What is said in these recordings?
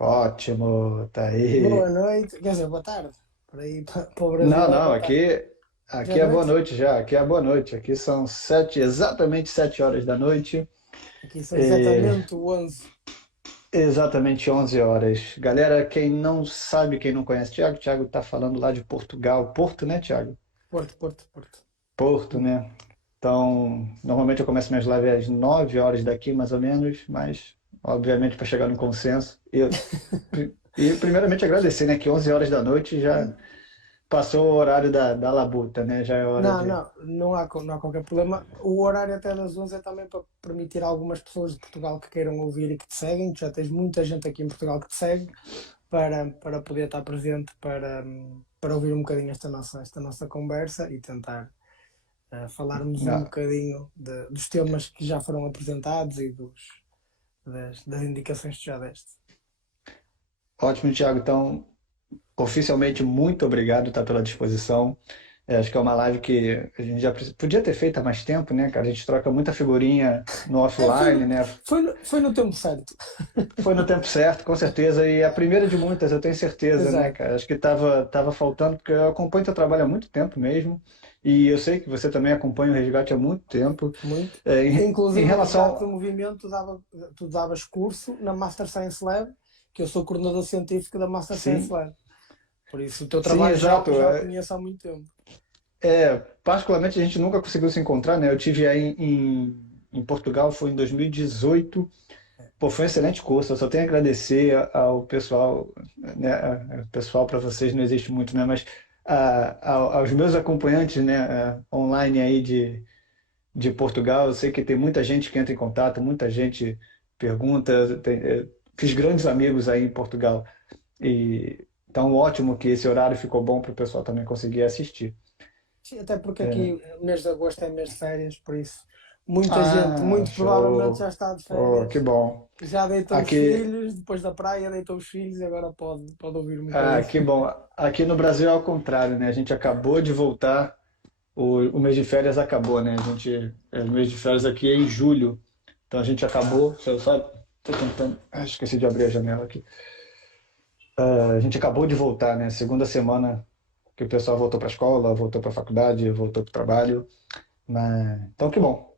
Ótimo, tá Boa aí. noite, quer dizer, boa tarde. Para aí, para o Brasil Não, é não, boa tarde. Já aqui é é boa noite? noite já, aqui é boa noite. Aqui são exatamente 7 horas da noite, Aqui são e exatamente 11. exatamente 11 horas. Galera, quem não sabe, quem não conhece Thiago tá falando lá de Portugal. Porto, né, Thiago? Porto, Porto, Porto. Porto, né? Então, normalmente eu começo minhas lives às 9 horas daqui, mais ou menos, mas, obviamente, para chegar no consenso. E, primeiramente, agradecer, né, que 11 horas da noite já passou o horário da labuta, né? Já é hora Não, de. não, não há qualquer problema. O horário até das 11 é também para permitir a algumas pessoas de Portugal que queiram ouvir e que te seguem. Tu já tens muita gente aqui em Portugal que te segue para poder estar presente, para ouvir um bocadinho esta nossa conversa e tentar falarmos um Não. bocadinho dos temas que já foram apresentados e das indicações que tu já deste. Ótimo, Thiago. Então, oficialmente, muito obrigado, tá, pela disposição. Acho que é uma live que a gente já podia ter feito há mais tempo, né, cara? A gente troca muita figurinha no É, offline, né? foi no tempo certo. Foi no tempo certo, com certeza. E a primeira de muitas, eu tenho certeza, né, Exato, cara? Acho que tava faltando, porque eu acompanho teu trabalho há muito tempo mesmo. E eu sei que você também acompanha o Resgate há muito tempo. muito. Em Inclusive, o Resgate do relação. Movimento, tu davas curso na Master Science Lab, que eu sou coordenador científico da Master Science Sim, Lab. Por isso, o teu sim, trabalho exato. já o conheço há muito tempo. Particularmente a gente nunca conseguiu se encontrar, né? Eu tive aí em Portugal, foi em 2018. Pô, foi um excelente curso. Eu só tenho a agradecer ao pessoal, né? O pessoal para vocês não existe muito, né? Mas aos meus acompanhantes, né? Online aí de Portugal, eu sei que tem muita gente que entra em contato, muita gente pergunta. Fiz grandes amigos aí em Portugal. E então ótimo que esse horário ficou bom para o pessoal também conseguir assistir. Sim, até porque aqui mês de agosto é mês de férias, por isso muita gente, Ah, muito provavelmente já show. está de Oh, que férias, bom. já deitou os Aqui, filhos, depois da praia deitou os filhos e agora pode ouvir um ah, bocadinho. que bom. Aqui no Brasil é ao contrário, né? A gente acabou de voltar, o mês de férias acabou, né? O mês de férias aqui é em julho. Então a gente acabou, eu só tô tentando, esqueci de abrir a janela aqui. A gente acabou de voltar, né? Segunda semana que o pessoal voltou para a escola, voltou para a faculdade, voltou para o trabalho. Então que bom.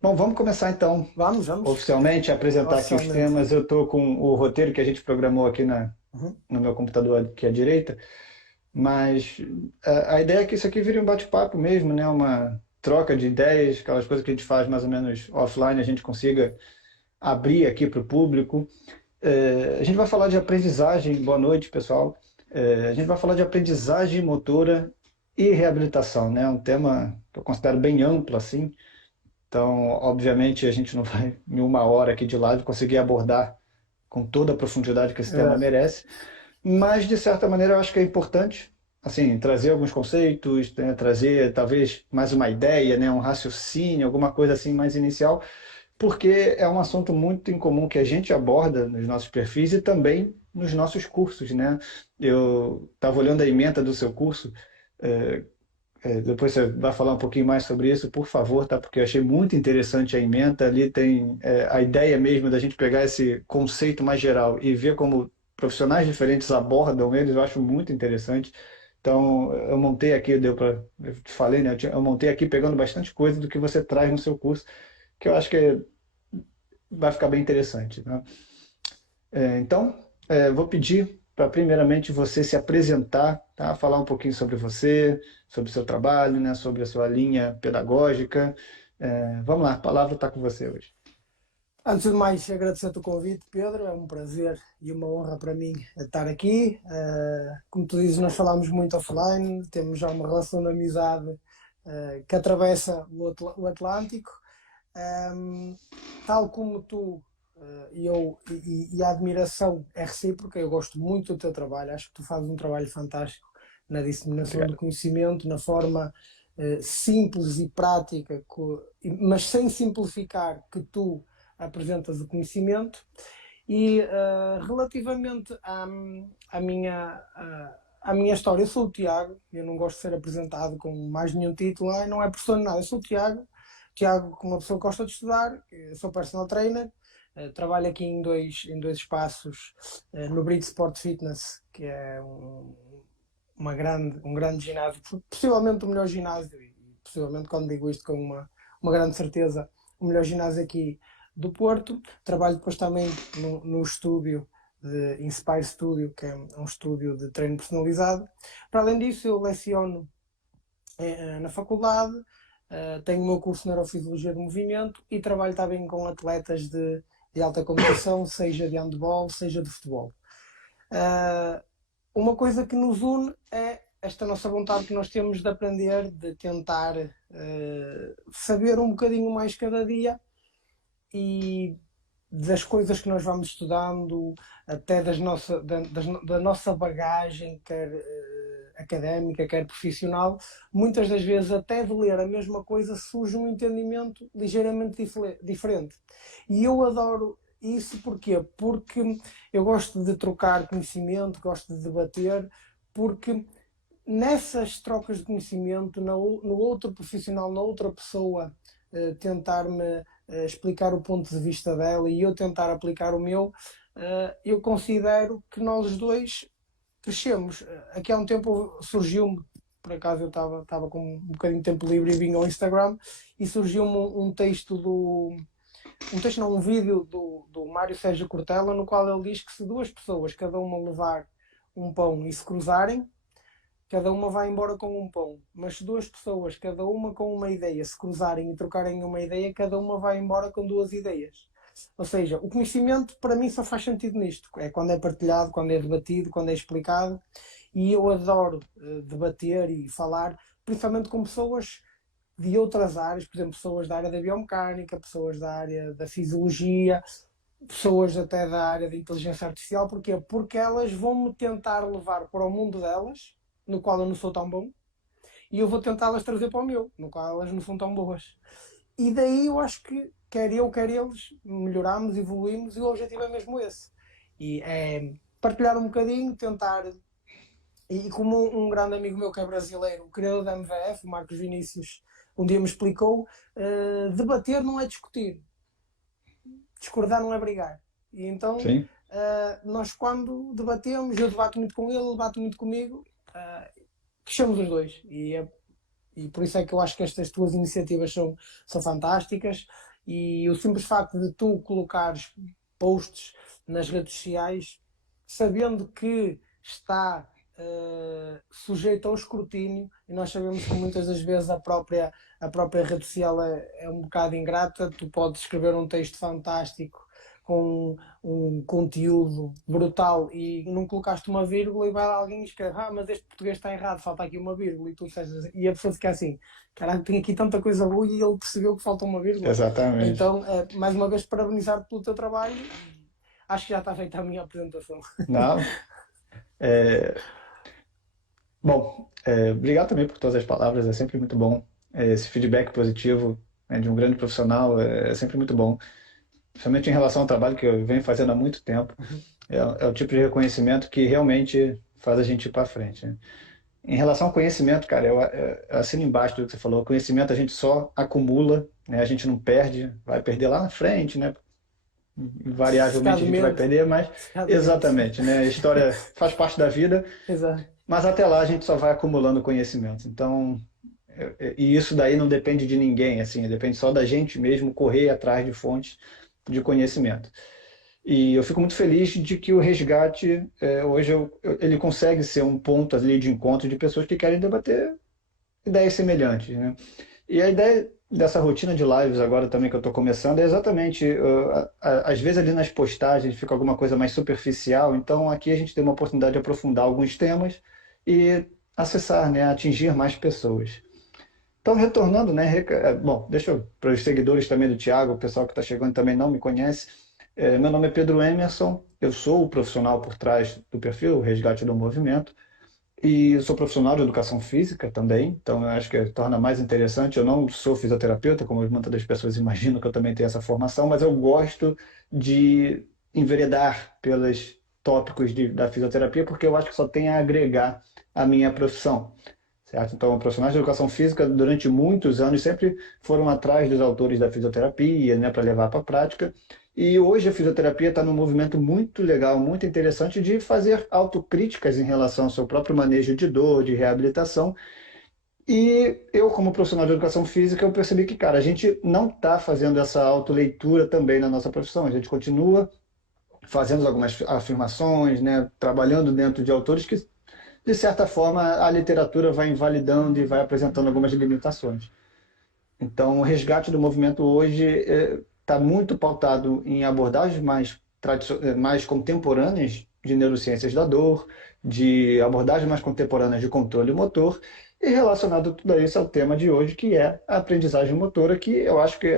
Bom, vamos começar então Vamos, vamos, oficialmente a apresentar aqui os oficialmente. temas. Eu estou com o roteiro que a gente programou aqui Uhum. no meu computador aqui à direita, mas a ideia é que isso aqui vire um bate-papo mesmo, né? Uma troca de ideias, aquelas coisas que a gente faz mais ou menos offline, a gente consiga abrir aqui para o público. A gente vai falar de aprendizagem. Boa noite, pessoal. A gente vai falar de aprendizagem motora e reabilitação, né? Um tema que eu considero bem amplo assim. Então, obviamente, a gente não vai, em uma hora aqui de live, conseguir abordar com toda a profundidade que esse tema Exato. merece, mas, de certa maneira, eu acho que é importante, assim, trazer alguns conceitos, né, trazer, talvez, mais uma ideia, né, um raciocínio, alguma coisa assim mais inicial, porque é um assunto muito incomum que a gente aborda nos nossos perfis e também nos nossos cursos, né? Eu estava olhando a ementa do seu curso, eh, depois você vai falar um pouquinho mais sobre isso, por favor, tá? Porque eu achei muito interessante a ementa. Ali tem a ideia mesmo da gente pegar esse conceito mais geral e ver como profissionais diferentes abordam eles, eu acho muito interessante. Então, eu montei aqui, eu te falei, né? Eu montei aqui pegando bastante coisa do que você traz no seu curso, que eu acho que vai ficar bem interessante, né? Então, vou pedir para primeiramente você se apresentar, tá? Falar um pouquinho sobre você, sobre o seu trabalho, né? Sobre a sua linha pedagógica. Vamos lá, a palavra está com você hoje. Antes de mais, agradecer-te o convite, Pedro. É um prazer e uma honra para mim estar aqui. Como tu dizes, nós falamos muito offline, temos já uma relação de amizade que atravessa o Atlântico. Um, Tal como tu e a admiração é recíproca, eu gosto muito do teu trabalho, acho que tu fazes um trabalho fantástico na disseminação do Obrigado. conhecimento, na forma simples e prática, mas sem simplificar, que tu apresentas o conhecimento. E relativamente à minha história, eu sou o Tiago, eu não gosto de ser apresentado com mais nenhum título, não é professor de nada, eu sou o Tiago, Tiago, como uma pessoa que gosta de estudar, eu sou personal trainer, Trabalho aqui em dois espaços, no Brito Sport Fitness, que é um grande ginásio, possivelmente o melhor ginásio, e possivelmente quando digo isto com uma grande certeza, o melhor ginásio aqui do Porto. Trabalho depois também no estúdio de Inspire Studio, que é um estúdio de treino personalizado. Para além disso, eu leciono na faculdade, tenho o meu curso de Neurofisiologia do Movimento e trabalho também com atletas de alta competição, seja de handball, seja de futebol. Uma coisa que nos une é esta nossa vontade que nós temos de aprender, de tentar saber um bocadinho mais cada dia e das coisas que nós vamos estudando, até da nossa bagagem, quer académica, quer profissional, muitas das vezes até de ler a mesma coisa surge um entendimento ligeiramente diferente. E eu adoro isso porquê? Porque eu gosto de trocar conhecimento, gosto de debater, porque nessas trocas de conhecimento, no outro profissional, na outra pessoa, tentar-me explicar o ponto de vista dela e eu tentar aplicar o meu, eu considero que nós os dois crescemos. Aqui há um tempo surgiu-me, por acaso eu estava com um bocadinho de tempo livre e vim ao Instagram e surgiu-me um vídeo do Mário Sérgio Cortella, no qual ele diz que se duas pessoas, cada uma levar um pão e se cruzarem, cada uma vai embora com um pão. Mas se duas pessoas, cada uma com uma ideia, se cruzarem e trocarem uma ideia, cada uma vai embora com duas ideias. Ou seja, o conhecimento para mim só faz sentido nisto. É quando é partilhado, quando é debatido, quando é explicado. E eu adoro debater e falar, principalmente com pessoas de outras áreas, por exemplo, pessoas da área da biomecânica, pessoas da área da fisiologia, pessoas até da área da inteligência artificial. Porquê? Porque elas vão-me tentar levar para o mundo delas, no qual eu não sou tão bom, e eu vou tentá-las trazer para o meu, no qual elas não são tão boas. E daí eu acho que quer eu, quer eles, melhoramos, evoluímos, e o objetivo é mesmo esse. E é partilhar um bocadinho, tentar. E como um grande amigo meu que é brasileiro, o criador da MVF, o Marcos Vinícius, um dia me explicou, debater não é discutir, discordar não é brigar. E então, Sim. nós quando debatemos, eu debato muito com ele, ele debate muito comigo, crescemos os dois. E por isso é que eu acho que estas tuas iniciativas são fantásticas, e o simples facto de tu colocares posts nas redes sociais, sabendo que está sujeito ao escrutínio, e nós sabemos que muitas das vezes a própria rede social é um bocado ingrata. Tu podes escrever um texto fantástico com um conteúdo brutal e não colocaste uma vírgula, e vai lá alguém e escreve: mas este português está errado, falta aqui uma vírgula, e a pessoa fica assim: caralho, tem aqui tanta coisa boa, e ele percebeu que falta uma vírgula. Exatamente. Então, mais uma vez, parabenizar-te pelo teu trabalho. Acho que já está feita a minha apresentação. Não. Bom, obrigado também por todas as palavras, é sempre muito bom. Esse feedback positivo, né, de um grande profissional é sempre muito bom, principalmente em relação ao trabalho que eu venho fazendo há muito tempo. É o tipo de reconhecimento que realmente faz a gente ir para frente, né? Em relação ao conhecimento, cara, eu assino embaixo do que você falou. Conhecimento a gente só acumula, né? A gente não perde, vai perder lá na frente, né? Invariavelmente a gente vai perder, mas exatamente, né? A história faz parte da vida. Exato. Mas até lá a gente só vai acumulando conhecimento. Então, e isso daí não depende de ninguém, assim, depende só da gente mesmo correr atrás de fontes de conhecimento. E eu fico muito feliz de que o Resgate, hoje, ele consegue ser um ponto ali de encontro de pessoas que querem debater ideias semelhantes, né? E a ideia dessa rotina de lives agora também que eu estou começando é exatamente, às vezes ali nas postagens fica alguma coisa mais superficial, então aqui a gente tem uma oportunidade de aprofundar alguns temas e acessar, né, atingir mais pessoas. Então, retornando, né, bom, deixa eu, para os seguidores também do Thiago, o pessoal que está chegando também não me conhece, meu nome é Pedro Emerson, eu sou o profissional por trás do perfil, o Resgate do Movimento, e eu sou profissional de educação física também, então eu acho que torna mais interessante. Eu não sou fisioterapeuta, como muitas das pessoas imaginam que eu também tenho essa formação, mas eu gosto de enveredar pelos tópicos da fisioterapia, porque eu acho que só tem a agregar à minha profissão, certo? Então, profissionais de educação física, durante muitos anos, sempre foram atrás dos autores da fisioterapia, né, para levar para a prática, E hoje a fisioterapia está num movimento muito legal, muito interessante de fazer autocríticas em relação ao seu próprio manejo de dor, de reabilitação. E eu, como profissional de educação física, eu percebi que, cara, a gente não está fazendo essa autoleitura também na nossa profissão. A gente continua fazendo algumas afirmações, né, trabalhando dentro de autores que, de certa forma, a literatura vai invalidando e vai apresentando algumas limitações. Então, o resgate do movimento hoje está muito pautado em abordagens mais contemporâneas de neurociências da dor, de abordagens mais contemporâneas de controle motor, e relacionado tudo isso ao tema de hoje, que é a aprendizagem motora, que eu acho que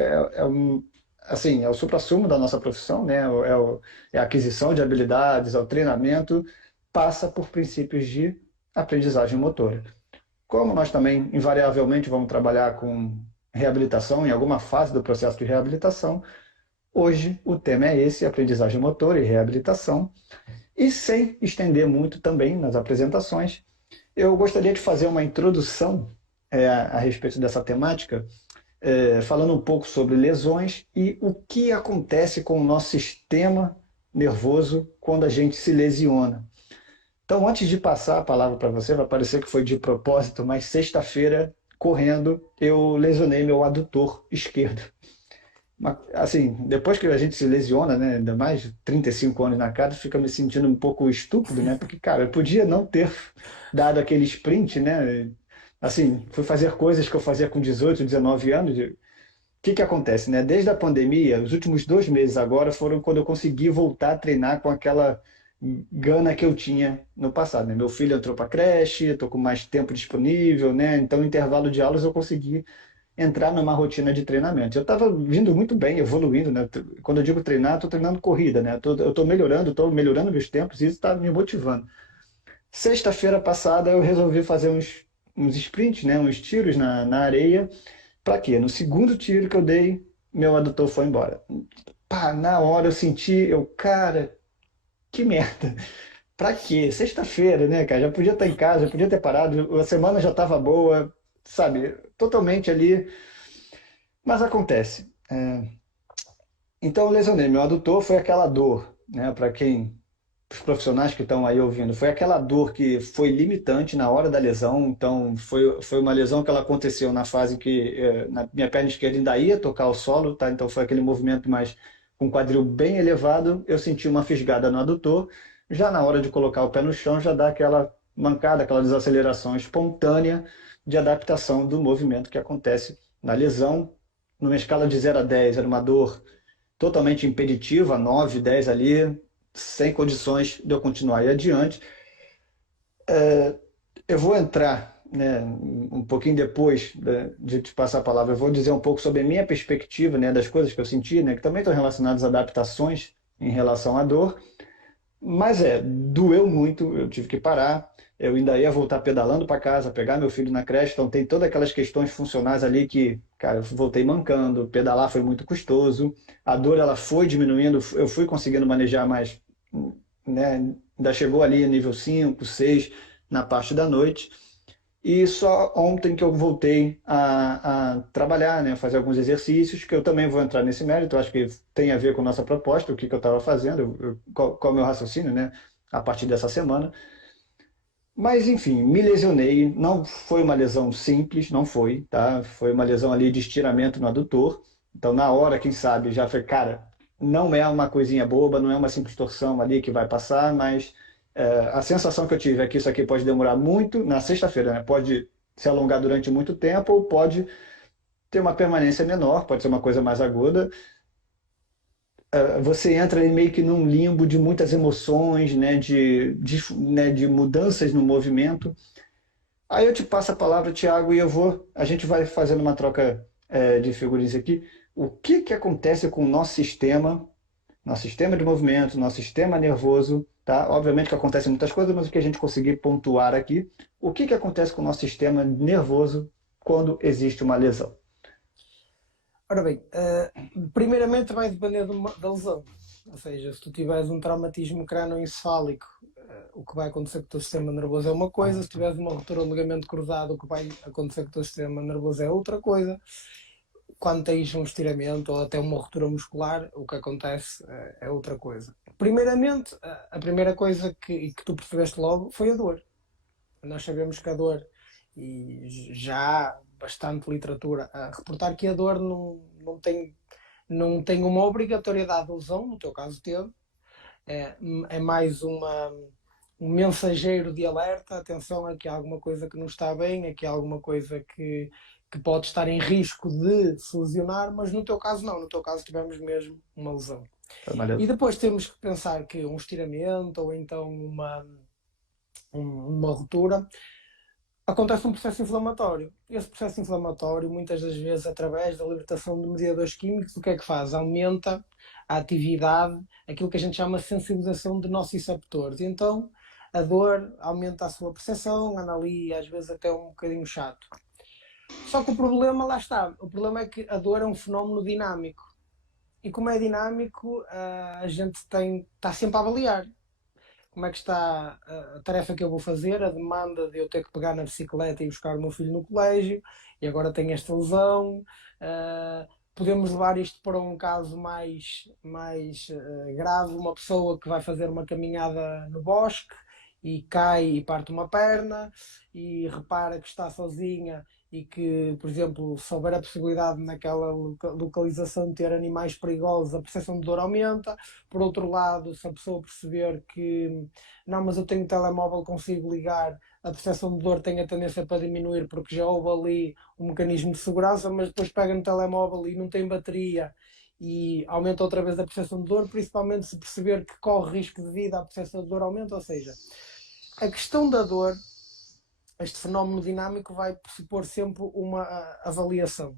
assim, é o suprassumo da nossa profissão, né? É a aquisição de habilidades, é o treinamento, passa por princípios de aprendizagem motora. Como nós também, invariavelmente, vamos trabalhar com reabilitação, em alguma fase do processo de reabilitação, hoje o tema é esse, aprendizagem motora e reabilitação. E sem estender muito também nas apresentações, eu gostaria de fazer uma introdução a respeito dessa temática, falando um pouco sobre lesões e o que acontece com o nosso sistema nervoso quando a gente se lesiona. Então, antes de passar a palavra para você, vai parecer que foi de propósito, mas sexta-feira, correndo, eu lesionei meu adutor esquerdo. Assim, depois que a gente se lesiona, né, ainda mais de 35 anos na cara, fica me sentindo um pouco estúpido, né? Porque, cara, eu podia não ter dado aquele sprint, né? Assim, fui fazer coisas que eu fazia com 18, 19 anos. O que que acontece, né? Desde a pandemia, os últimos 2 meses agora foram quando eu consegui voltar a treinar com aquela gana que eu tinha no passado, né? Meu filho entrou para creche, estou com mais tempo disponível, né? Então, no intervalo de aulas, eu consegui entrar numa rotina de treinamento. Eu estava vindo muito bem, evoluindo, né? Quando eu digo treinar, estou treinando corrida, né? Eu estou melhorando meus tempos e isso está me motivando. Sexta-feira passada, eu resolvi fazer uns sprints, né? Uns tiros na areia. Para quê? No segundo tiro que eu dei, meu adutor foi embora. Pá, na hora eu senti, cara, que merda. Pra quê? Sexta-feira, né, cara? Já podia estar em casa, já podia ter parado, a semana já estava boa, sabe? Totalmente ali. Mas acontece. Então, eu lesionei. Meu adutor foi aquela dor, né? Para quem, os profissionais que estão aí ouvindo, foi aquela dor que foi limitante na hora da lesão. Então, foi uma lesão que ela aconteceu na fase que na minha perna esquerda ainda ia tocar o solo, tá? Então, foi aquele movimento mais com o quadril bem elevado. Eu senti uma fisgada no adutor. Já na hora de colocar o pé no chão, já dá aquela mancada, aquela desaceleração espontânea de adaptação do movimento que acontece na lesão. Numa escala de 0 a 10, era uma dor totalmente impeditiva, 9, 10 ali, sem condições de eu continuar aí adiante. Eu vou entrar, né, um pouquinho depois de te passar a palavra, eu vou dizer um pouco sobre a minha perspectiva, né, das coisas que eu senti, né, que também estão relacionadas a adaptações em relação à dor. Mas doeu muito, eu tive que parar. Eu ainda ia voltar pedalando para casa, pegar meu filho na creche, então tem todas aquelas questões funcionais ali que, cara, eu voltei mancando, pedalar foi muito custoso, a dor ela foi diminuindo, eu fui conseguindo manejar mais, né, ainda chegou ali a nível 5, 6 na parte da noite. E só ontem que eu voltei a trabalhar, né, fazer alguns exercícios, que eu também vou entrar nesse mérito, acho que tem a ver com a nossa proposta, o que eu estava fazendo, qual é o meu raciocínio, né, a partir dessa semana. Mas, enfim, me lesionei, não foi uma lesão simples, não foi, tá? Foi uma lesão ali de estiramento no adutor. Então, na hora, quem sabe, já foi, cara, não é uma coisinha boba, não é uma simples torção ali que vai passar, mas a sensação que eu tive é que isso aqui pode demorar muito, na sexta-feira, né? Pode se alongar durante muito tempo ou pode ter uma permanência menor, pode ser uma coisa mais aguda. Você entra aí meio que num limbo de muitas emoções, né? De mudanças no movimento. Aí eu te passo a palavra, Thiago, e a gente vai fazendo uma troca de figurinhas aqui. O que que acontece com o nosso sistema de movimento, nosso sistema nervoso, tá? Obviamente que acontecem muitas coisas, mas o que a gente conseguir pontuar aqui, o que que acontece com o nosso sistema nervoso quando existe uma lesão? Ora bem, primeiramente vai depender da lesão. Ou seja, se tu tiveres um traumatismo crânioencefálico, o que vai acontecer com o teu sistema nervoso é uma coisa. Se tiveres uma ruptura do ligamento cruzado, o que vai acontecer com o teu sistema nervoso é outra coisa. quando tens um estiramento ou até uma ruptura muscular, o que acontece é outra coisa. Primeiramente, a primeira coisa que tu percebeste logo foi a dor. Nós sabemos que a dor, e já há bastante literatura a reportar que a dor não tem uma obrigatoriedade de lesão, no teu caso teve, é mais um mensageiro de alerta, atenção, aqui há alguma coisa que não está bem, aqui há alguma coisa que pode estar em risco de se lesionar, mas no teu caso não, no teu caso tivemos mesmo uma lesão. E depois temos que pensar que um estiramento ou então uma ruptura acontece um processo inflamatório. Esse processo inflamatório, muitas das vezes, através da libertação de mediadores químicos, o que é que faz? Aumenta a atividade, aquilo que a gente chama de sensibilização de nociceptores. Então, a dor aumenta a sua percepção, anda ali, às vezes até um bocadinho chato. Só que o problema, lá está, o problema é que a dor é um fenómeno dinâmico. E como é dinâmico, a gente está sempre a avaliar como é que está a tarefa que eu vou fazer, a demanda de eu ter que pegar na bicicleta e buscar o meu filho no colégio, e agora tenho esta lesão. Podemos levar isto para um caso mais grave, uma pessoa que vai fazer uma caminhada no bosque e cai e parte uma perna e repara que está sozinha e que, por exemplo, se houver a possibilidade naquela localização de ter animais perigosos, a percepção de dor aumenta. Por outro lado, se a pessoa perceber que não, mas eu tenho telemóvel, consigo ligar, a percepção de dor tem a tendência para diminuir porque já houve ali um mecanismo de segurança, mas depois pega no telemóvel e não tem bateria e aumenta outra vez a percepção de dor, principalmente se perceber que corre risco de vida, a percepção de dor aumenta. Ou seja, a questão da dor, este fenómeno dinâmico vai pressupor sempre uma avaliação.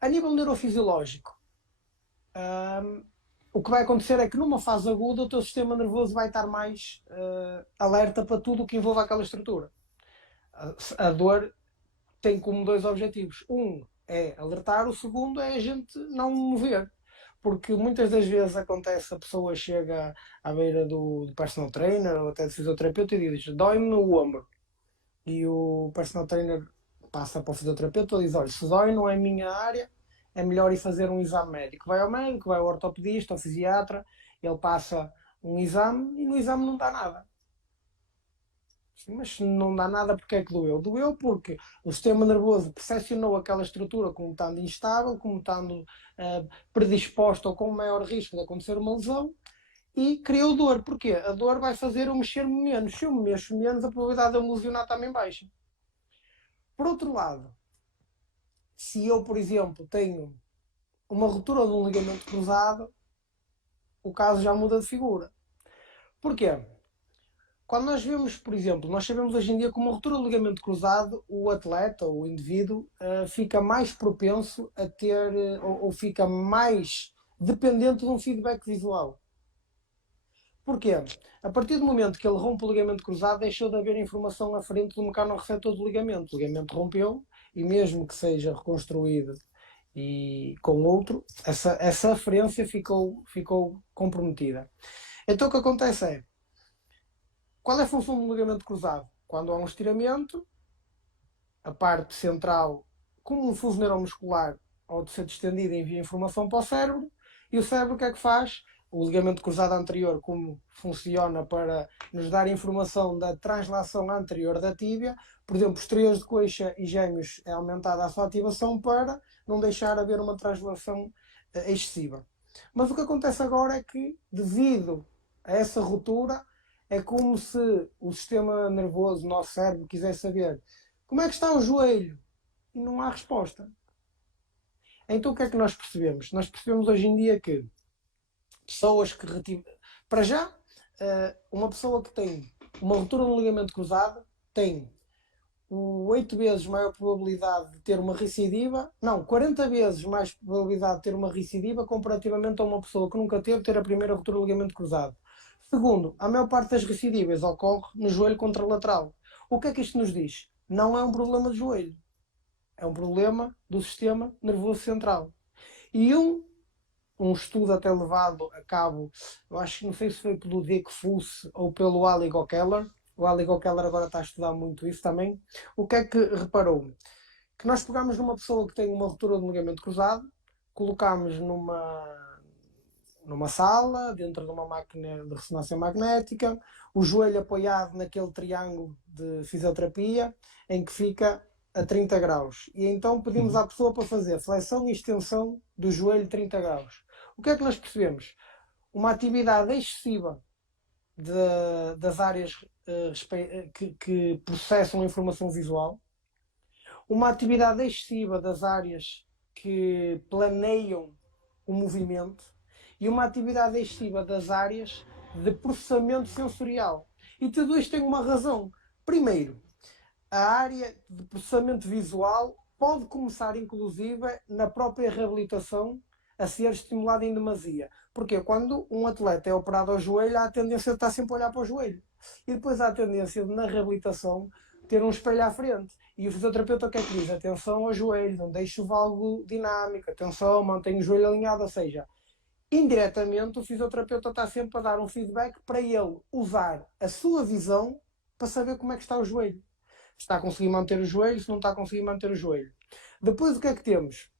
A nível neurofisiológico, o que vai acontecer é que numa fase aguda o teu sistema nervoso vai estar mais alerta para tudo o que envolve aquela estrutura. A dor tem como dois objetivos. Um é alertar, o segundo é a gente não mover. Porque muitas das vezes acontece, a pessoa chega à beira do personal trainer ou até do fisioterapeuta e diz: dói-me no ombro. E o personal trainer passa para o fisioterapeuta e diz: olha, se dói, não é a minha área, é melhor ir fazer um exame médico. Vai ao médico, vai ao ortopedista, ao fisiatra, ele passa um exame e no exame não dá nada. Mas não dá nada, porque é que doeu? Doeu porque o sistema nervoso percepcionou aquela estrutura como estando instável, como estando predisposto ou com maior risco de acontecer uma lesão, e criou dor. Porquê? A dor vai fazer eu mexer-me menos. Se eu me mexo menos, a probabilidade de eu me lesionar também baixa. Por outro lado, se eu, por exemplo, tenho uma ruptura de um ligamento cruzado, o caso já muda de figura. Porquê? Quando nós vemos, por exemplo, nós sabemos hoje em dia que uma ruptura do ligamento cruzado, o atleta, o indivíduo, fica mais propenso a ter, ou fica mais dependente de um feedback visual. Porquê? A partir do momento que ele rompe o ligamento cruzado, deixou de haver informação à frente do mecanorreceptor do ligamento. O ligamento rompeu e mesmo que seja reconstruído e com outro, essa aferência ficou comprometida. Então o que acontece é, qual é a função do ligamento cruzado? Quando há um estiramento, a parte central, como um fuso neuromuscular, ao de ser distendido, envia informação para o cérebro, e o cérebro o que é que faz? O ligamento cruzado anterior, como funciona para nos dar informação da translação anterior da tíbia, por exemplo, posteriores de coxa e gêmeos é aumentada a sua ativação para não deixar haver uma translação excessiva. Mas o que acontece agora é que, devido a essa ruptura, é como se o sistema nervoso, o nosso cérebro, quisesse saber como é que está o joelho e não há resposta. Então o que é que nós percebemos? Nós percebemos hoje em dia que pessoas que para já, uma pessoa que tem uma ruptura no ligamento cruzado tem 8 vezes maior probabilidade de ter uma recidiva, não, 40 vezes mais probabilidade de ter uma recidiva comparativamente a uma pessoa que nunca teve ter a primeira ruptura do ligamento cruzado. Segundo, a maior parte das recidivas ocorre no joelho contralateral. O que é que isto nos diz? Não é um problema de joelho. É um problema do sistema nervoso central. E um estudo até levado a cabo, eu acho que não sei se foi pelo Dick Fuss ou pelo Aligo Keller. O Aligo Keller agora está a estudar muito isso também. O que é que reparou? que nós pegamos numa pessoa que tem uma ruptura do ligamento cruzado, colocamos numa sala, dentro de uma máquina de ressonância magnética, o joelho apoiado naquele triângulo de fisioterapia, em que fica a 30 graus. E então pedimos Uhum. à pessoa para fazer flexão e extensão do joelho 30 graus. O que é que nós percebemos? Uma atividade excessiva das áreas que processam a informação visual, uma atividade excessiva das áreas que planeiam o movimento e uma atividade excessiva das áreas de processamento sensorial. E tudo isto tem uma razão. Primeiro, a área de processamento visual pode começar, inclusive, na própria reabilitação, a ser estimulada em demasia. Porque quando um atleta é operado ao joelho, há a tendência de estar sempre a olhar para o joelho. E depois há a tendência de, na reabilitação, ter um espelho à frente. E o fisioterapeuta o que é que diz? Atenção ao joelho, não deixe o válvulo dinâmico, atenção, mantenha o joelho alinhado. Ou seja, indiretamente o fisioterapeuta está sempre a dar um feedback para ele usar a sua visão para saber como é que está o joelho. Se está a conseguir manter o joelho, se não está a conseguir manter o joelho. Depois o que é que temos?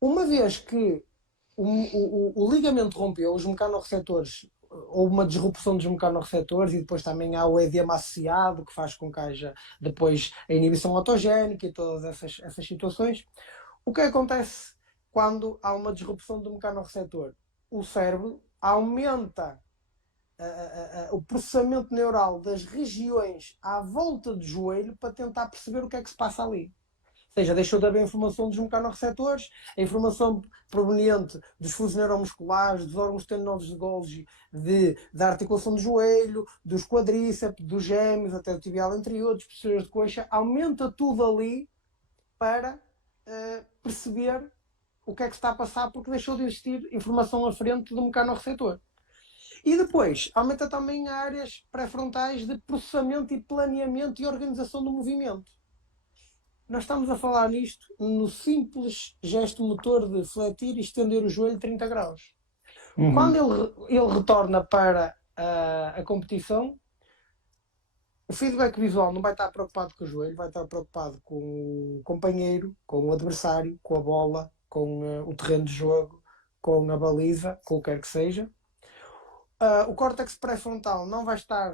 Uma vez que o ligamento rompeu, os mecanorreceptores, houve uma disrupção dos mecanorreceptores e depois também há o edema associado, que faz com que haja depois a inibição autogénica e todas essas situações. O que acontece quando há uma disrupção do mecanorreceptor? O cérebro aumenta o processamento neural das regiões à volta do joelho para tentar perceber o que é que se passa ali. Ou seja, deixou de haver informação dos mecanorreceptores, a informação proveniente dos fusos neuromusculares, dos órgãos tendinosos de Golgi, da articulação do joelho, dos quadríceps, dos gêmeos, até do tibial anterior, dos posteriores de coxa, aumenta tudo ali para perceber o que é que está a passar, porque deixou de existir informação à frente do mecanorreceptor. E depois, aumenta também áreas pré-frontais de processamento e planeamento e organização do movimento. Nós estamos a falar nisto no simples gesto motor de fletir e estender o joelho 30 graus. Quando ele retorna para a competição, o feedback visual não vai estar preocupado com o joelho, vai estar preocupado com o companheiro, com o adversário, com a bola, com o terreno de jogo, com a baliza, com o que quer que seja. O córtex pré-frontal não vai estar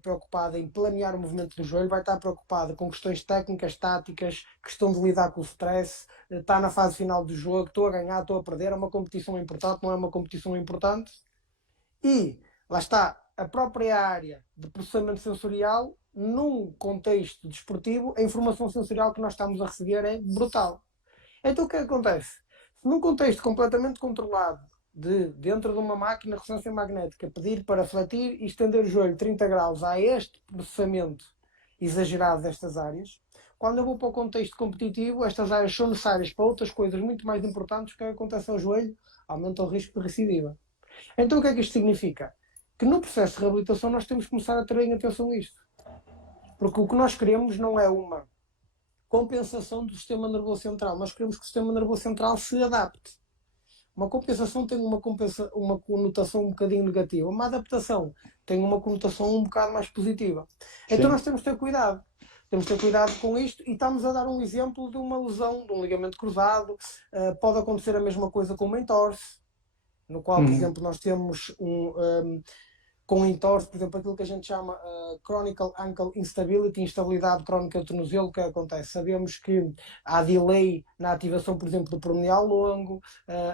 preocupado em planear o movimento do joelho, vai estar preocupado com questões técnicas, táticas, questão de lidar com o stress, está na fase final do jogo, estou a ganhar, estou a perder, é uma competição importante, não é uma competição importante. E lá está, a própria área de processamento sensorial, num contexto desportivo, a informação sensorial que nós estamos a receber é brutal. Então o que acontece? Num contexto completamente controlado, dentro de uma máquina de ressonância magnética, pedir para fletir e estender o joelho 30 graus a este processamento exagerado destas áreas, quando eu vou para o contexto competitivo, estas áreas são necessárias para outras coisas muito mais importantes. O que acontece ao joelho? Aumenta o risco de recidiva. Então o que é que isto significa? Que no processo de reabilitação nós temos que começar a ter em atenção a isto. Porque o que nós queremos não é uma compensação do sistema nervoso central. Nós queremos que o sistema nervoso central se adapte. Uma compensação tem uma conotação um bocadinho negativa. Uma adaptação tem uma conotação um bocado mais positiva. Sim. Então nós temos de ter cuidado. Temos de ter cuidado com isto e estamos a dar um exemplo de uma lesão, de um ligamento cruzado. Pode acontecer a mesma coisa com uma entorse, no qual, por exemplo, nós temos com entorse, por exemplo, aquilo que a gente chama chronic ankle instability, instabilidade crónica do tornozelo. O que acontece? Sabemos que há delay na ativação, por exemplo, do peroneal longo,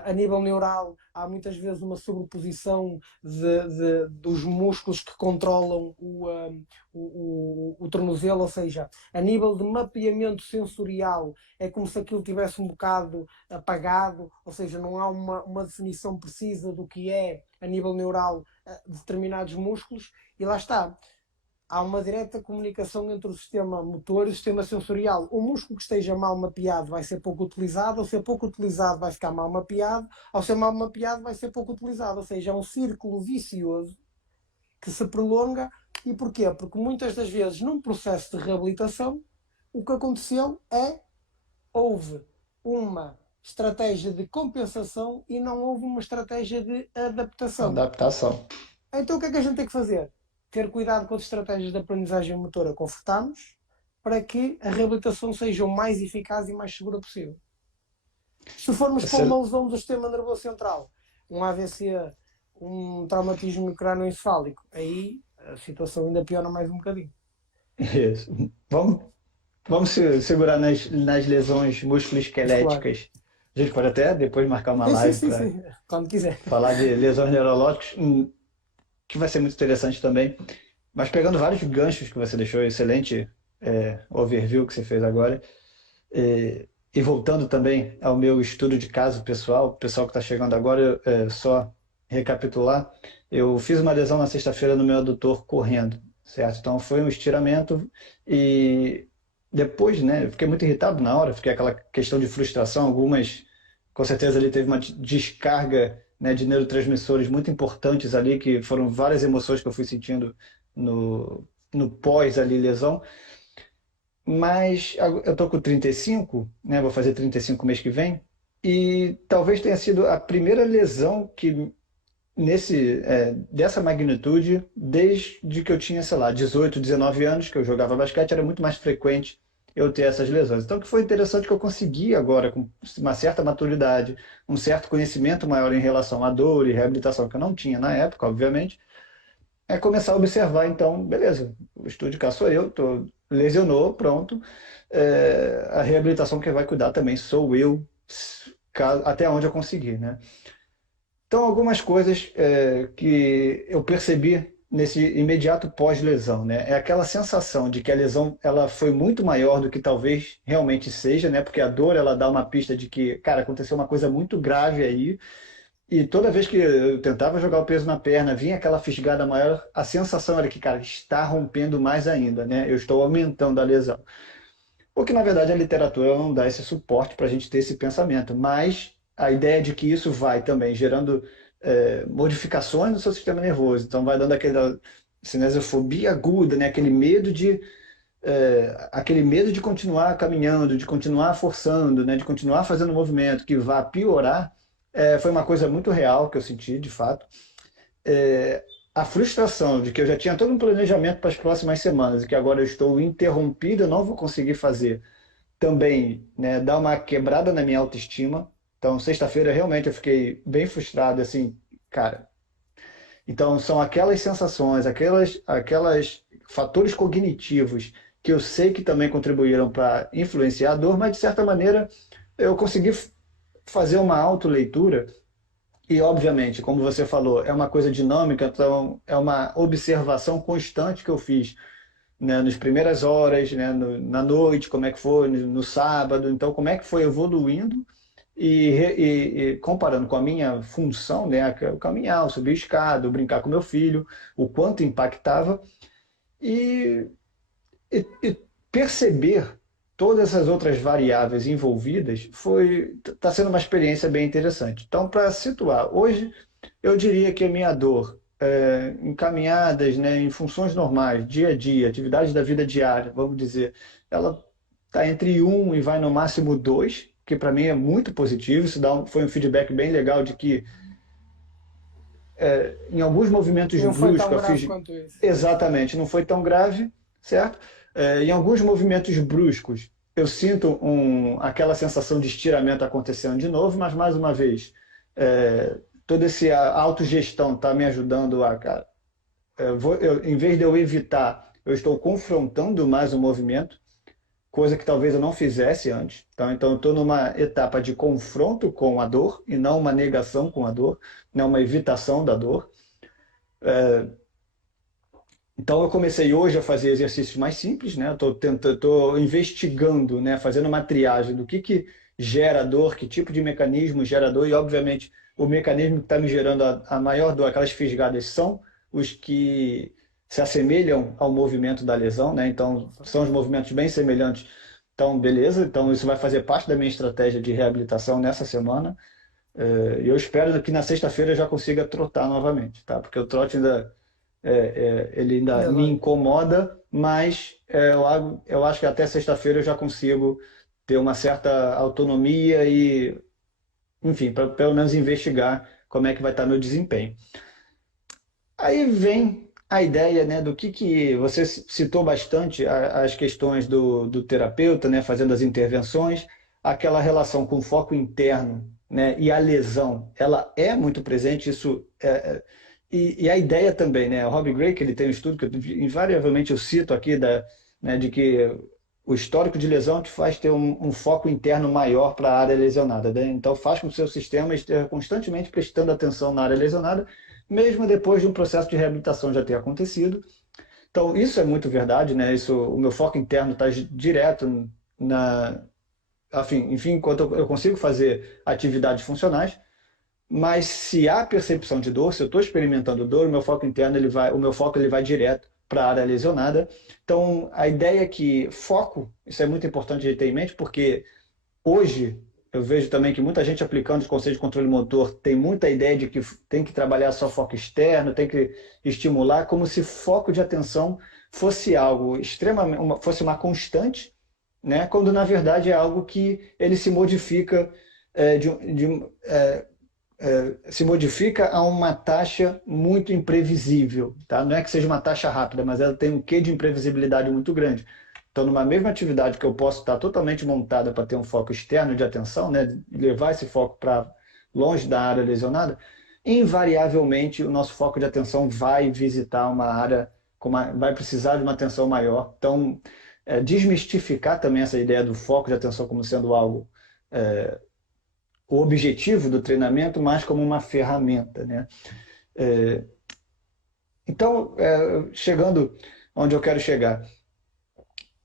a nível neural há muitas vezes uma sobreposição dos músculos que controlam o tornozelo, ou seja, a nível de mapeamento sensorial é como se aquilo tivesse um bocado apagado, ou seja, não há uma definição precisa do que é, a nível neural, determinados músculos, e lá está. Há uma direta comunicação entre o sistema motor e o sistema sensorial. O músculo que esteja mal mapeado vai ser pouco utilizado, ao ser pouco utilizado vai ficar mal mapeado, ao ser mal mapeado vai ser pouco utilizado. Ou seja, é um círculo vicioso que se prolonga. E porquê? Porque muitas das vezes, num processo de reabilitação, o que aconteceu houve uma estratégia de compensação e não houve uma estratégia de adaptação. Então o que é que a gente tem que fazer? Ter cuidado com as estratégias de aprendizagem motora que ofertamos, para que a reabilitação seja o mais eficaz e mais segura possível. Se formos para Excel- uma lesão do sistema nervoso central, um AVC, um traumatismo crânioencefálico, aí a situação ainda piora mais um bocadinho. Isso. Vamos segurar nas lesões Muscular. musculoesqueléticas. A gente pode até depois marcar uma Sim, sim, live sim, para sim. Quando quiser. falar de lesões neurológicas, que vai ser muito interessante também. Mas pegando vários ganchos que você deixou, excelente overview que você fez agora, e voltando também ao meu estudo de caso pessoal, pessoal que está chegando agora, só recapitular, eu fiz uma lesão na sexta-feira no meu adutor correndo, certo? Então foi um estiramento e depois, né, eu fiquei muito irritado na hora, fiquei aquela questão de frustração, algumas, com certeza ele teve uma descarga, né, de neurotransmissores muito importantes ali, que foram várias emoções que eu fui sentindo no pós ali lesão, mas eu tô com 35, né? Vou fazer 35 mês que vem, e talvez tenha sido a primeira lesão que dessa magnitude desde que eu tinha, sei lá, 18, 19 anos que eu jogava basquete, era muito mais frequente eu ter essas lesões. Então, o que foi interessante que eu consegui agora, com uma certa maturidade, um certo conhecimento maior em relação à dor e reabilitação, que eu não tinha na época, obviamente, é começar a observar, então, beleza, o estúdio cá sou eu, lesionou, pronto. A reabilitação que vai cuidar também sou eu, até onde eu conseguir, né? Então, algumas coisas que eu percebi nesse imediato pós-lesão, né? É aquela sensação de que a lesão ela foi muito maior do que talvez realmente seja, né? Porque a dor ela dá uma pista de que, cara, aconteceu uma coisa muito grave aí, e toda vez que eu tentava jogar o peso na perna, vinha aquela fisgada maior, a sensação era que, cara, está rompendo mais ainda, né? Eu estou aumentando a lesão. O que, na verdade, a literatura não dá esse suporte para a gente ter esse pensamento, mas a ideia de que isso vai também gerando modificações no seu sistema nervoso, então vai dando aquela cinesiofobia aguda, né? Aquele medo de continuar caminhando, de continuar forçando, né? De continuar fazendo um movimento que vá piorar, foi uma coisa muito real que eu senti, de fato. É, a frustração de que eu já tinha todo um planejamento para as próximas semanas e que agora eu estou interrompido, eu não vou conseguir fazer, também, né, dá uma quebrada na minha autoestima. Então, sexta-feira, realmente, eu fiquei bem frustrado, assim, cara. Então, são aquelas sensações, aquelas fatores cognitivos que eu sei que também contribuíram para influenciar a dor, mas, de certa maneira, eu consegui fazer uma autoleitura e, obviamente, como você falou, é uma coisa dinâmica, então é uma observação constante que eu fiz, né, nas primeiras horas, né, na noite, como é que foi, no sábado, então como é que foi evoluindo e comparando com a minha função, né, que é o caminhar, o subir escada, o brincar com meu filho, o quanto impactava e, e perceber todas essas outras variáveis envolvidas está sendo uma experiência bem interessante. Então, para situar, hoje eu diria que a minha dor, em caminhadas, né, em funções normais, dia a dia, atividades da vida diária, vamos dizer, ela está entre um e vai no máximo 2, que para mim é muito positivo. Isso foi um feedback bem legal de que em alguns movimentos Não foi bruscos tão eu grave fiz quanto isso. exatamente, não foi tão grave, certo? Em alguns movimentos bruscos eu sinto aquela sensação de estiramento acontecendo de novo, mas mais uma vez, toda essa autogestão está me ajudando a, cara, em vez de eu evitar, eu estou confrontando mais o movimento, coisa que talvez eu não fizesse antes. Então eu estou numa etapa de confronto com a dor e não uma negação com a dor, não uma evitação da dor. Então eu comecei hoje a fazer exercícios mais simples, né? Estou tentando, tô investigando, né? Fazendo uma triagem do que gera dor, que tipo de mecanismo gera dor, e obviamente o mecanismo que está me gerando a maior dor, aquelas fisgadas, são os que se assemelham ao movimento da lesão, né? Então são os movimentos bem semelhantes. Então, beleza, então isso vai fazer parte da minha estratégia de reabilitação nessa semana. E eu espero que na sexta-feira eu já consiga trotar novamente, tá? Porque o trote ainda ele ainda Ainda me dói. incomoda, mas eu acho que até sexta-feira eu já consigo ter uma certa autonomia e, enfim, pelo menos investigar como é que vai estar meu desempenho. Aí vem a ideia, né, do que você citou bastante as questões do terapeuta, né, fazendo as intervenções, aquela relação com foco interno, né, e a lesão, ela é muito presente, e a ideia também, né, o Robbie Gray, que ele tem um estudo que invariavelmente eu cito aqui, né, de que o histórico de lesão te faz ter um foco interno maior para a área lesionada, né? Então faz com que o seu sistema esteja constantemente prestando atenção na área lesionada, mesmo depois de um processo de reabilitação já ter acontecido. Então, isso é muito verdade, né? O meu foco interno está direto na, enfim, enquanto eu consigo fazer atividades funcionais, mas se há percepção de dor, se eu estou experimentando dor, o meu foco ele vai direto para a área lesionada. Então, a ideia é que foco, isso é muito importante de ter em mente, porque hoje, eu vejo também que muita gente aplicando os conceitos de controle motor tem muita ideia de que tem que trabalhar só foco externo, tem que estimular, como se foco de atenção fosse algo extremamente, fosse uma constante, né? Quando na verdade é algo que ele se modifica é, de, de, se modifica a uma taxa muito imprevisível, tá? Não é que seja uma taxa rápida, mas ela tem um quê de imprevisibilidade muito grande. Então, numa mesma atividade que eu posso estar totalmente montada para ter um foco externo de atenção, né, levar esse foco para longe da área lesionada, invariavelmente o nosso foco de atenção vai visitar uma área, vai precisar de uma atenção maior. Então, desmistificar também essa ideia do foco de atenção como sendo algo, o objetivo do treinamento, mais como uma ferramenta, né? É, então, chegando onde eu quero chegar,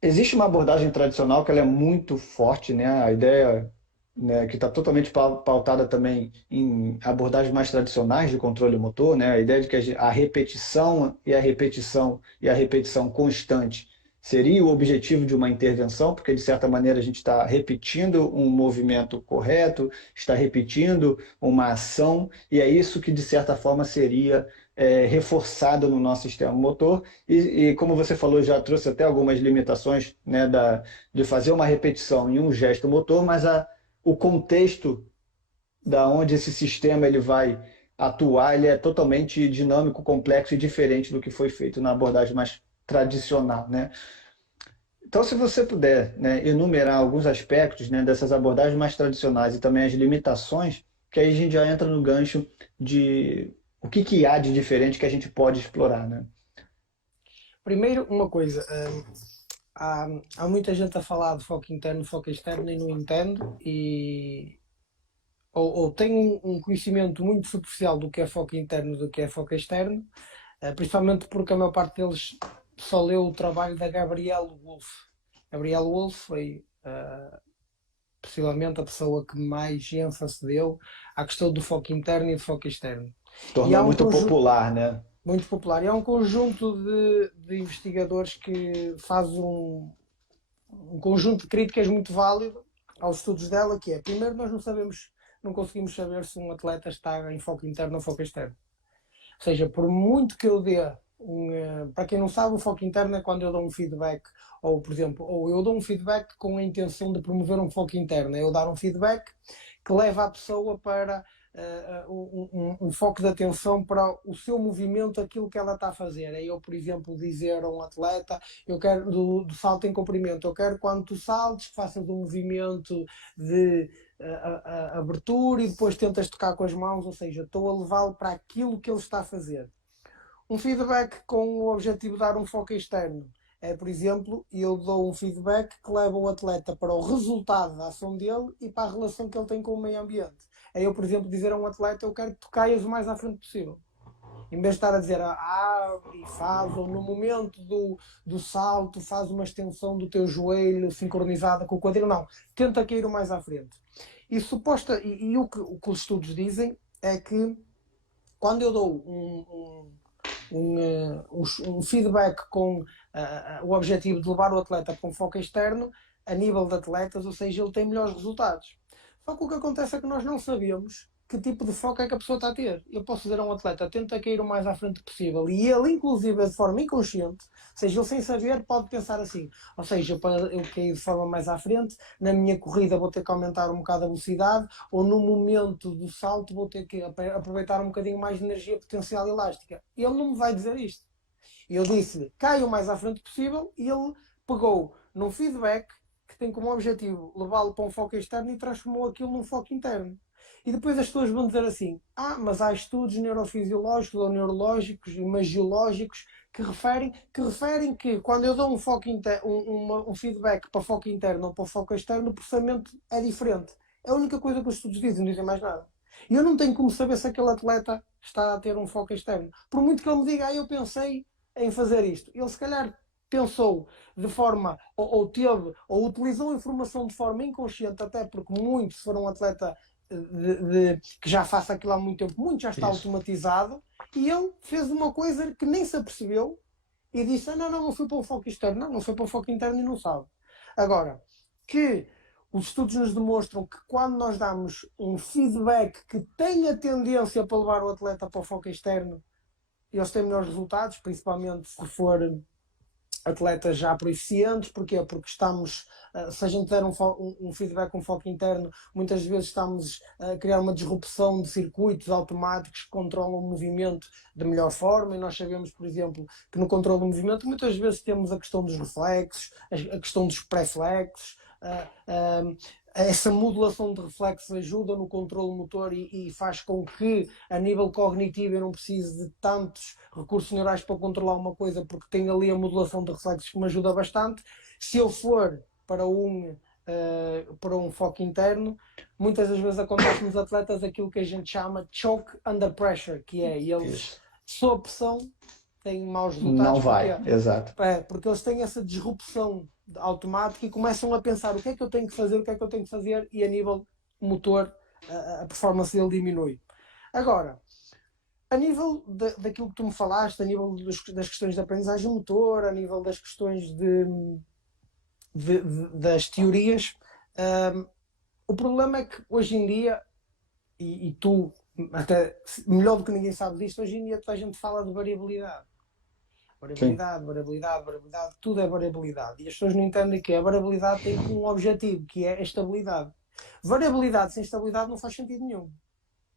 existe uma abordagem tradicional que ela é muito forte, né? A ideia, né, que está totalmente pautada também em abordagens mais tradicionais de controle motor, né? A ideia de que a repetição e a repetição e a repetição constante seria o objetivo de uma intervenção, porque de certa maneira a gente está repetindo um movimento correto, está repetindo uma ação, e é isso que de certa forma seria reforçado no nosso sistema motor. E como você falou, já trouxe até algumas limitações, né, de fazer uma repetição em um gesto motor, mas o contexto da onde esse sistema ele vai atuar, ele é totalmente dinâmico, complexo e diferente do que foi feito na abordagem mais tradicional, né? Então, se você puder, né, enumerar alguns aspectos, né, dessas abordagens mais tradicionais e também as limitações, que aí a gente já entra no gancho de o que há de diferente que a gente pode explorar, né? Primeiro, uma coisa, há, há muita gente a falar de foco interno, foco externo e não entendo, ou tem um conhecimento muito superficial do que é foco interno e do que é foco externo, principalmente porque a maior parte deles só leu o trabalho da Gabrielle Wolf. Gabrielle Wolf foi possivelmente a pessoa que mais ênfase deu à questão do foco interno e do foco externo. E Tornou há um muito conjunto popular, né? muito popular, e há um conjunto de investigadores que faz um conjunto de críticas muito válido aos estudos dela, que é, primeiro, nós não sabemos, não conseguimos saber se um atleta está em foco interno ou foco externo. Ou seja, por muito que eu dê para quem não sabe, o foco interno é quando eu dou um feedback, ou por exemplo, ou eu dou um feedback com a intenção de promover um foco interno, é eu dar um feedback que leva a pessoa para um foco de atenção para o seu movimento, aquilo que ela está a fazer. É eu, por exemplo, dizer a um atleta, eu quero do salto em comprimento, eu quero quando tu saltes que faças um movimento de abertura e depois tentas tocar com as mãos, ou seja, estou a levá-lo para aquilo que ele está a fazer. Um feedback com o objetivo de dar um foco externo é, por exemplo, eu dou um feedback que leva o atleta para o resultado da ação dele e para a relação que ele tem com o meio ambiente. É eu, por exemplo, dizer a um atleta, eu quero que tu caias o mais à frente possível. Em vez de estar a dizer, e faz, ou no momento do salto, faz uma extensão do teu joelho sincronizada com o quadril, não. Tenta cair o mais à frente. E o que os estudos dizem é que quando eu dou um feedback com o objetivo de levar o atleta para um foco externo, a nível de atletas, ou seja, ele tem melhores resultados. Só que o que acontece é que nós não sabemos que tipo de foco é que a pessoa está a ter. Eu posso dizer a um atleta, tenta cair o mais à frente possível, e ele, inclusive, de forma inconsciente, ou seja, ele sem saber, pode pensar assim, ou seja, para eu cair de forma mais à frente, na minha corrida vou ter que aumentar um bocado a velocidade, ou no momento do salto vou ter que aproveitar um bocadinho mais de energia potencial elástica. Ele não me vai dizer isto. E eu disse-lhe, caia o mais à frente possível, e ele pegou num feedback que tem como objetivo levá-lo para um foco externo e transformou aquilo num foco interno. E depois as pessoas vão dizer assim, mas há estudos neurofisiológicos ou neurológicos, imagiológicos, que referem que quando eu dou um, foco um feedback para foco interno ou para foco externo, o processamento é diferente. É a única coisa que os estudos dizem, não dizem mais nada. E eu não tenho como saber se aquele atleta está a ter um foco externo. Por muito que ele me diga, eu pensei em fazer isto. Ele se calhar pensou de forma, ou teve, ou utilizou a informação de forma inconsciente, até porque muito, se for um atleta que já faça aquilo há muito tempo, muito já está Isso. automatizado, e ele fez uma coisa que nem se apercebeu e disse, não fui para o foco externo. Não foi para o foco interno e não sabe. Agora, que os estudos nos demonstram que quando nós damos um feedback que tem a tendência para levar o atleta para o foco externo, eles têm melhores resultados, principalmente se for atletas já proficientes. Porquê? Porque estamos, se a gente der um feedback com foco interno, muitas vezes estamos a criar uma disrupção de circuitos automáticos que controlam o movimento da melhor forma, e nós sabemos, por exemplo, que no controle do movimento muitas vezes temos a questão dos reflexos, a questão dos pré-flexos, essa modulação de reflexos ajuda no controle motor e faz com que, a nível cognitivo, eu não precise de tantos recursos neurais para controlar uma coisa, porque tem ali a modulação de reflexos que me ajuda bastante. Se eu for para um foco interno, muitas das vezes acontece nos atletas aquilo que a gente chama choke under pressure, que é eles, sob pressão, têm maus resultados. Não vai, exato. Porque eles têm essa disrupção automática e começam a pensar o que é que eu tenho que fazer, e a nível motor a performance dele diminui. Agora, a nível daquilo que tu me falaste, a nível das questões de aprendizagem motor, a nível das questões das teorias, o problema é que hoje em dia, e tu até melhor do que ninguém sabe disto, hoje em dia toda a gente fala de variabilidade. Variabilidade, tudo é variabilidade. E as pessoas não entendem que a variabilidade tem um objetivo, que é a estabilidade. Variabilidade sem estabilidade não faz sentido nenhum.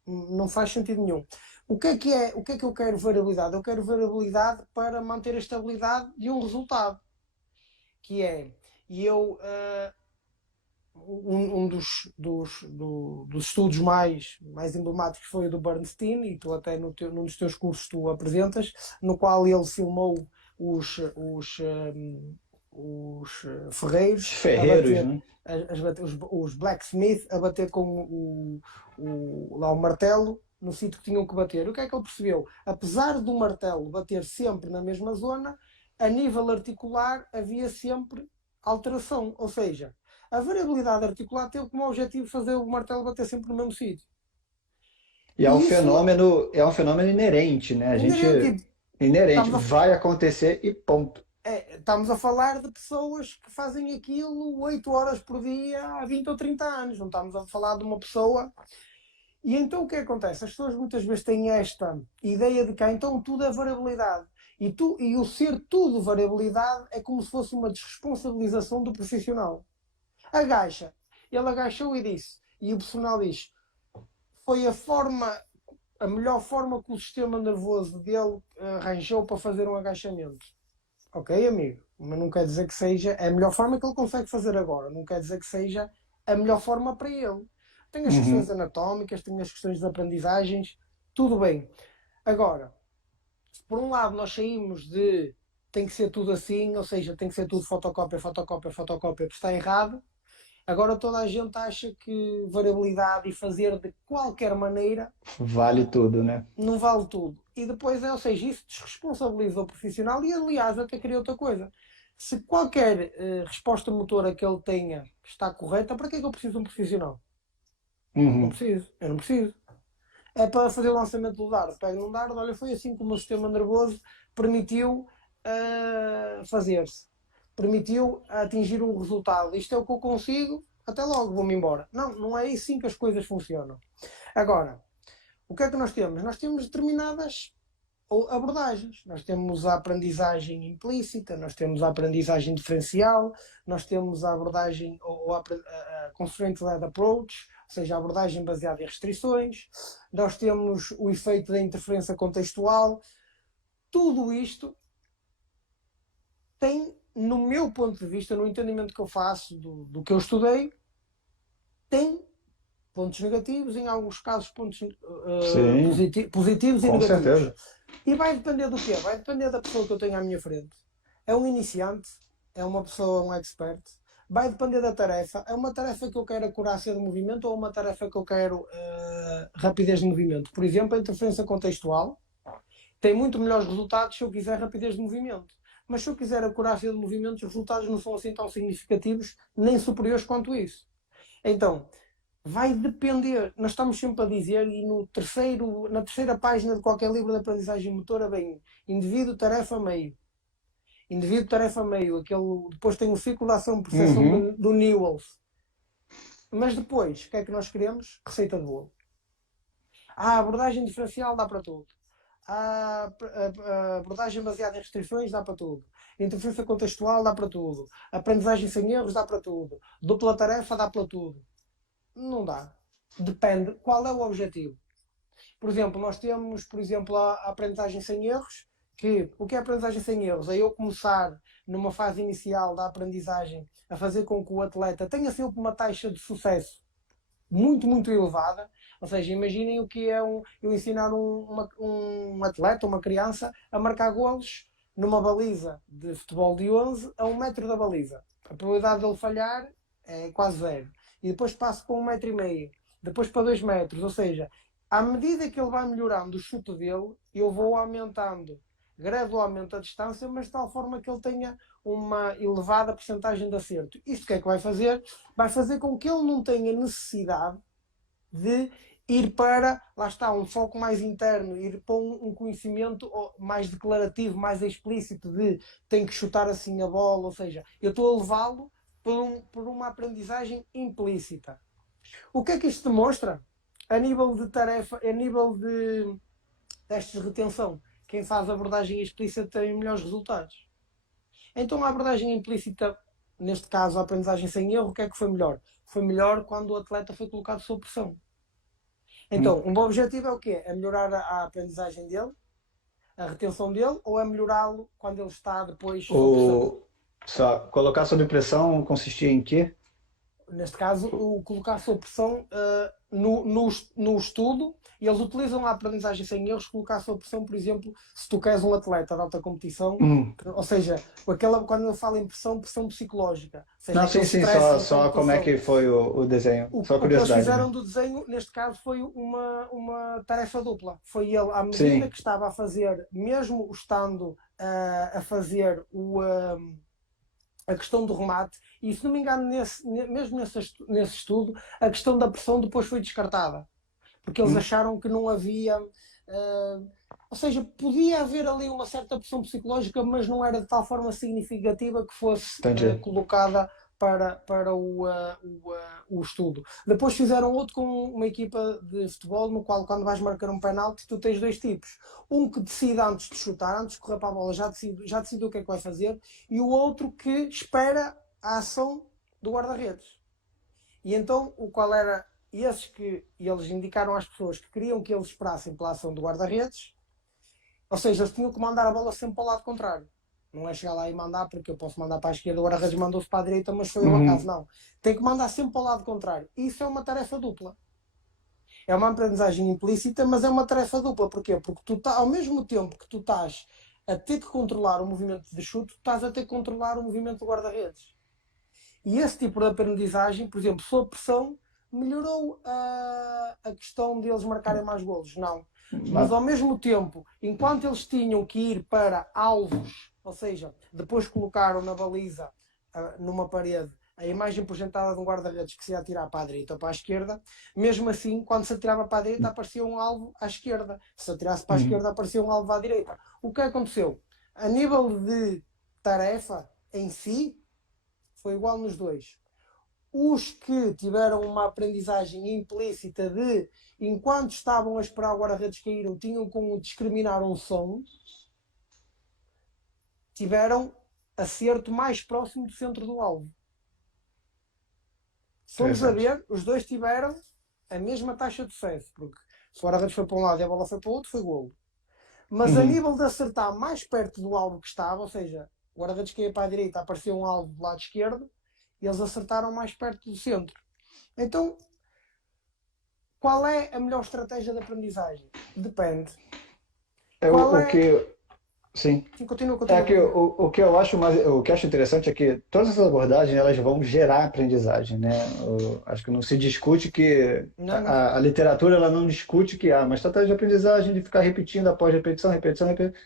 Não faz sentido nenhum. O que é que eu quero variabilidade? Eu quero variabilidade para manter a estabilidade de um resultado. Que é, um dos estudos mais emblemáticos foi o do Bernstein, e tu até num dos teus cursos tu apresentas, no qual ele filmou os ferreiros, né? os blacksmith a bater com lá o martelo no sítio que tinham que bater. O que é que ele percebeu? Apesar do martelo bater sempre na mesma zona, a nível articular havia sempre alteração, ou seja, a variabilidade articular teve como objetivo fazer o martelo bater sempre no mesmo sítio. E é um fenômeno inerente, né? Inerente, vai acontecer e ponto. Estamos a falar de pessoas que fazem aquilo 8 horas por dia há 20 ou 30 anos. Não estamos a falar de uma pessoa. E então o que acontece? As pessoas muitas vezes têm esta ideia de que então tudo é variabilidade. E o ser tudo variabilidade é como se fosse uma desresponsabilização do profissional. Agacha. Ele agachou e disse. E o profissional diz: foi a melhor forma que o sistema nervoso dele arranjou para fazer um agachamento. Ok, amigo? Mas não quer dizer que seja a melhor forma que ele consegue fazer agora. Não quer dizer que seja a melhor forma para ele. Tem as questões anatómicas, tem as questões de aprendizagens, tudo bem. Agora, por um lado nós saímos de tem que ser tudo assim, ou seja, tem que ser tudo fotocópia, que está errado. Agora toda a gente acha que variabilidade e fazer de qualquer maneira vale tudo, né? Não vale tudo. E depois, ou seja, isso desresponsabiliza o profissional. E aliás, até queria outra coisa. Se qualquer resposta motora que ele tenha está correta, para que é que eu preciso de um profissional? Não preciso. Eu não preciso. É para fazer o lançamento do dardo. Pega num dardo, olha, foi assim que o meu sistema nervoso permitiu fazer-se. Permitiu atingir um resultado. Isto é o que eu consigo, até logo, vou-me embora. Não é assim que as coisas funcionam. Agora, o que é que nós temos? Nós temos determinadas abordagens. Nós temos a aprendizagem implícita, nós temos a aprendizagem diferencial, nós temos a abordagem ou a constraint-led approach, ou seja, a abordagem baseada em restrições. Nós temos o efeito da interferência contextual. Tudo isto tem, no meu ponto de vista, no entendimento que eu faço do que eu estudei, tem pontos negativos, em alguns casos pontos Sim, positivos e com negativos. certeza. E vai depender do quê? Vai depender da pessoa que eu tenho à minha frente. É um iniciante, é uma pessoa, um expert. Vai depender da tarefa. É uma tarefa que eu quero acurácia de movimento ou uma tarefa que eu quero rapidez de movimento. Por exemplo, a interferência contextual tem muito melhores resultados se eu quiser rapidez de movimento. Mas se eu quiser acurácia de movimento, os resultados não são assim tão significativos, nem superiores quanto isso. Então, vai depender. Nós estamos sempre a dizer, e na terceira página de qualquer livro de aprendizagem motora, vem indivíduo, tarefa, meio. Indivíduo, tarefa, meio. Depois tem o ciclo de ação e percepção Uhum. do Newells. Mas depois, o que é que nós queremos? Receita de bolo. A abordagem diferencial dá para tudo. A abordagem baseada em restrições dá para tudo. A interferência contextual dá para tudo. A aprendizagem sem erros dá para tudo. Dupla tarefa dá para tudo. Não dá. Depende qual é o objetivo. Por exemplo, nós temos, por exemplo, a aprendizagem sem erros, que o que é a aprendizagem sem erros? É eu começar numa fase inicial da aprendizagem a fazer com que o atleta tenha sempre uma taxa de sucesso muito, muito elevada. Ou seja, imaginem o que é eu ensinar um atleta, uma criança, a marcar golos numa baliza de futebol de 11 a 1 metro da baliza. A probabilidade dele falhar é quase zero. E depois passo para 1,5 metro, depois para 2 metros. Ou seja, à medida que ele vai melhorando o chute dele, eu vou aumentando gradualmente a distância, mas de tal forma que ele tenha uma elevada percentagem de acerto. Isto o que é que vai fazer? Vai fazer com que ele não tenha necessidade de ir para, lá está, um foco mais interno, ir para um conhecimento mais declarativo, mais explícito de tem que chutar assim a bola, ou seja, eu estou a levá-lo por uma aprendizagem implícita. O que é que isto demonstra? A nível de tarefa, a nível de testes de retenção, quem faz abordagem explícita tem melhores resultados. Então a abordagem implícita, neste caso a aprendizagem sem erro, o que é que foi melhor? Foi melhor quando o atleta foi colocado sob pressão. Então, um bom objetivo é o quê? É melhorar a aprendizagem dele, a retenção dele, ou é melhorá-lo quando ele está depois sob pressão? O, só, colocar sob pressão consistia em quê? Neste caso, o colocar sob pressão no estudo, e eles utilizam a aprendizagem sem erros, colocar sob pressão, por exemplo, se tu queres um atleta de alta competição, Hum. ou seja, quando eu falo em pressão, pressão psicológica, ou seja, Não, aquele sim, sim, stress só, de só como é competição. que foi o desenho. Só O que eles curiosidade fizeram mesmo. do desenho, neste caso, foi uma tarefa dupla. Foi ele, à medida Sim. que estava a fazer, mesmo estando a fazer a questão do remate, e se não me engano, mesmo nesse estudo, a questão da pressão depois foi descartada. Porque eles Hum, acharam que não havia. Ou seja, podia haver ali uma certa pressão psicológica, mas não era de tal forma significativa que fosse entendi. colocada para o estudo. Depois fizeram outro com uma equipa de futebol, no qual, quando vais marcar um penalti, tu tens dois tipos. Um que decide antes de chutar, antes de correr para a bola, já decide o que é que vai fazer, e o outro que espera a ação do guarda-redes. E então, o qual era esses que eles indicaram às pessoas que queriam que eles esperassem pela ação do guarda-redes, ou seja, eles tinham que mandar a bola sempre para o lado contrário. Não é chegar lá e mandar, porque eu posso mandar para a esquerda, o guarda-redes mandou-se para a direita, mas foi ao acaso. Uhum. Não. Tem que mandar sempre para o lado contrário. Isso é uma tarefa dupla. É uma aprendizagem implícita, mas é uma tarefa dupla. Porquê? Porque tu ao mesmo tempo que tu estás a ter que controlar o movimento de chute, tu estás a ter que controlar o movimento do guarda-redes. E esse tipo de aprendizagem, por exemplo, sob pressão, melhorou a questão deles marcarem mais golos? Não. Mas ao mesmo tempo, enquanto eles tinham que ir para alvos, ou seja, depois colocaram na baliza, numa parede, a imagem projetada de um guarda-redes que se ia atirar para a direita ou para a esquerda, mesmo assim, quando se atirava para a direita, aparecia um alvo à esquerda. Se atirasse para a Uhum. esquerda, aparecia um alvo à direita. O que aconteceu? A nível de tarefa em si, foi igual nos dois. Os que tiveram uma aprendizagem implícita de, enquanto estavam a esperar o guarda-redes caíram, tinham como discriminar um som, tiveram acerto mais próximo do centro do alvo. Se formos a Interessante. ver, os dois tiveram a mesma taxa de sucesso, porque se o guarda-redes foi para um lado e a bola foi para o outro, foi golo. Mas a Uhum. nível de acertar mais perto do alvo que estava, ou seja, O guarda-redes que ia para a direita apareceu um alvo do lado esquerdo e eles acertaram mais perto do centro. Então, qual é a melhor estratégia de aprendizagem? Depende. É Qual o é. que, sim, Sim, continua, é continua, que continua. o que eu acho mais, o que eu acho interessante é que todas essas abordagens elas vão gerar aprendizagem, né? Acho que não se discute que Não, não. a literatura ela não discute que há uma estratégia de aprendizagem de ficar repetindo após repetição, repetição, repetição.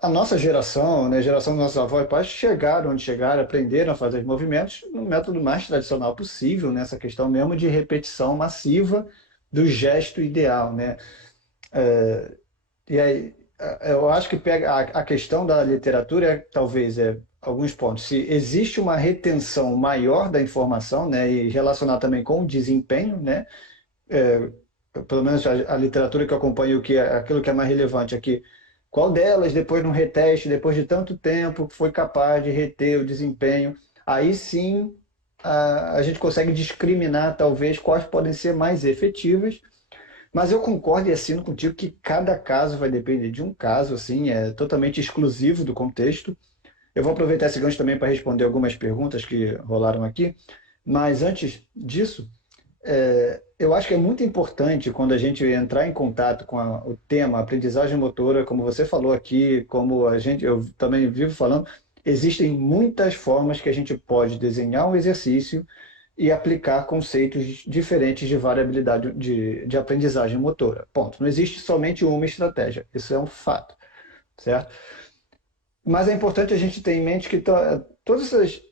A nossa geração, né, a geração dos nossos avós e pais chegaram onde chegaram, aprenderam a fazer os movimentos no método mais tradicional possível, nessa questão mesmo de repetição massiva do gesto ideal, né? E aí, eu acho que pega a questão da literatura é, talvez alguns pontos. Se existe uma retenção maior da informação, né, e relacionar também com o desempenho, né, é, pelo menos a literatura que eu acompanho, que é aquilo que é mais relevante aqui, qual delas, depois de um reteste, depois de tanto tempo, foi capaz de reter o desempenho, aí sim a gente consegue discriminar, talvez, quais podem ser mais efetivas, mas eu concordo e assino contigo que cada caso vai depender de um caso, assim, é totalmente exclusivo do contexto. Eu vou aproveitar esse gancho também para responder algumas perguntas que rolaram aqui, mas antes disso, eu acho que é muito importante quando a gente entrar em contato com o tema aprendizagem motora, como você falou aqui, como eu também vivo falando, existem muitas formas que a gente pode desenhar um exercício e aplicar conceitos diferentes de variabilidade de aprendizagem motora. Ponto. Não existe somente uma estratégia, isso é um fato, certo? Mas é importante a gente ter em mente que todas essas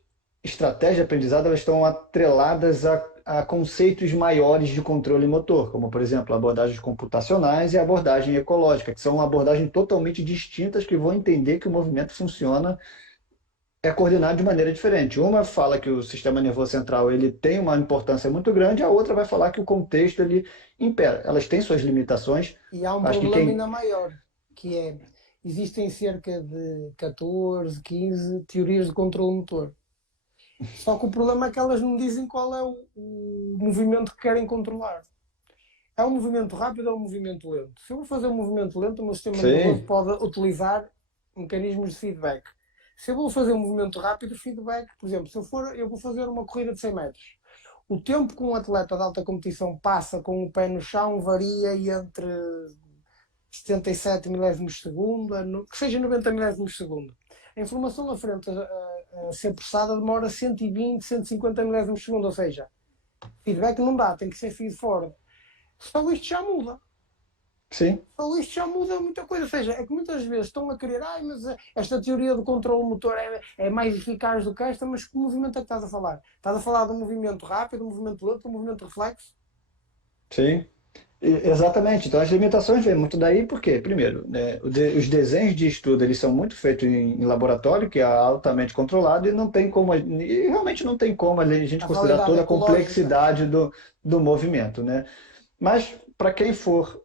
estratégias de aprendizado elas estão atreladas a conceitos maiores de controle motor, como, por exemplo, abordagens computacionais e a abordagem ecológica, que são abordagens totalmente distintas que vão entender que o movimento funciona é coordenado de maneira diferente. Uma fala que o sistema nervoso central ele tem uma importância muito grande, a outra vai falar que o contexto ele impera. Elas têm suas limitações. E há um Acho que problema quem. ainda maior, que é, existem cerca de 14, 15 teorias de controle motor. Só que o problema é que elas não dizem qual é o movimento que querem controlar. É um movimento rápido ou um movimento lento? Se eu vou fazer um movimento lento, o meu sistema nervoso Sim, pode utilizar mecanismos de feedback. Se eu vou fazer um movimento rápido, feedback, por exemplo, eu vou fazer uma corrida de 100 metros. O tempo que um atleta de alta competição passa com o pé no chão varia entre 77 milésimos de segundo, que seja 90 milésimos de segundo. A informação à frente a ser processada demora 120, 150 milésimos de segundo, ou seja, feedback não dá, tem que ser feed forward. Só isto já muda. sim. Só isto já muda muita coisa. Ou seja, é que muitas vezes estão a querer, mas esta teoria do controle motor é mais eficaz do que esta, mas que movimento é que estás a falar? Estás a falar de um movimento rápido, um movimento lento, um movimento reflexo? Sim. Exatamente. Então as limitações vêm muito daí porque, primeiro, né, os desenhos de estudo eles são muito feitos em laboratório, que é altamente controlado e não tem como, e realmente não tem como a gente A considerar validade toda a ecológica. complexidade do movimento, né? Mas para quem for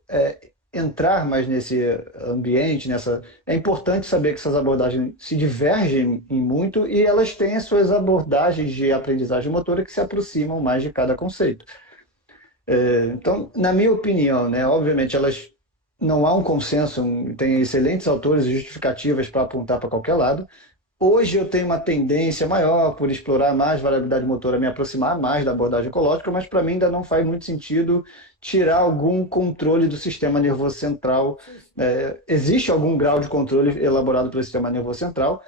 entrar mais nesse ambiente, é importante saber que essas abordagens se divergem em muito e elas têm as suas abordagens de aprendizagem motora que se aproximam mais de cada conceito. Então, na minha opinião, né, obviamente elas não há um consenso, tem excelentes autores e justificativas para apontar para qualquer lado. Hoje eu tenho uma tendência maior por explorar mais variabilidade motora, me aproximar mais da abordagem ecológica, mas para mim ainda não faz muito sentido tirar algum controle do sistema nervoso central. Sim, sim. Existe algum grau de controle elaborado pelo sistema nervoso central,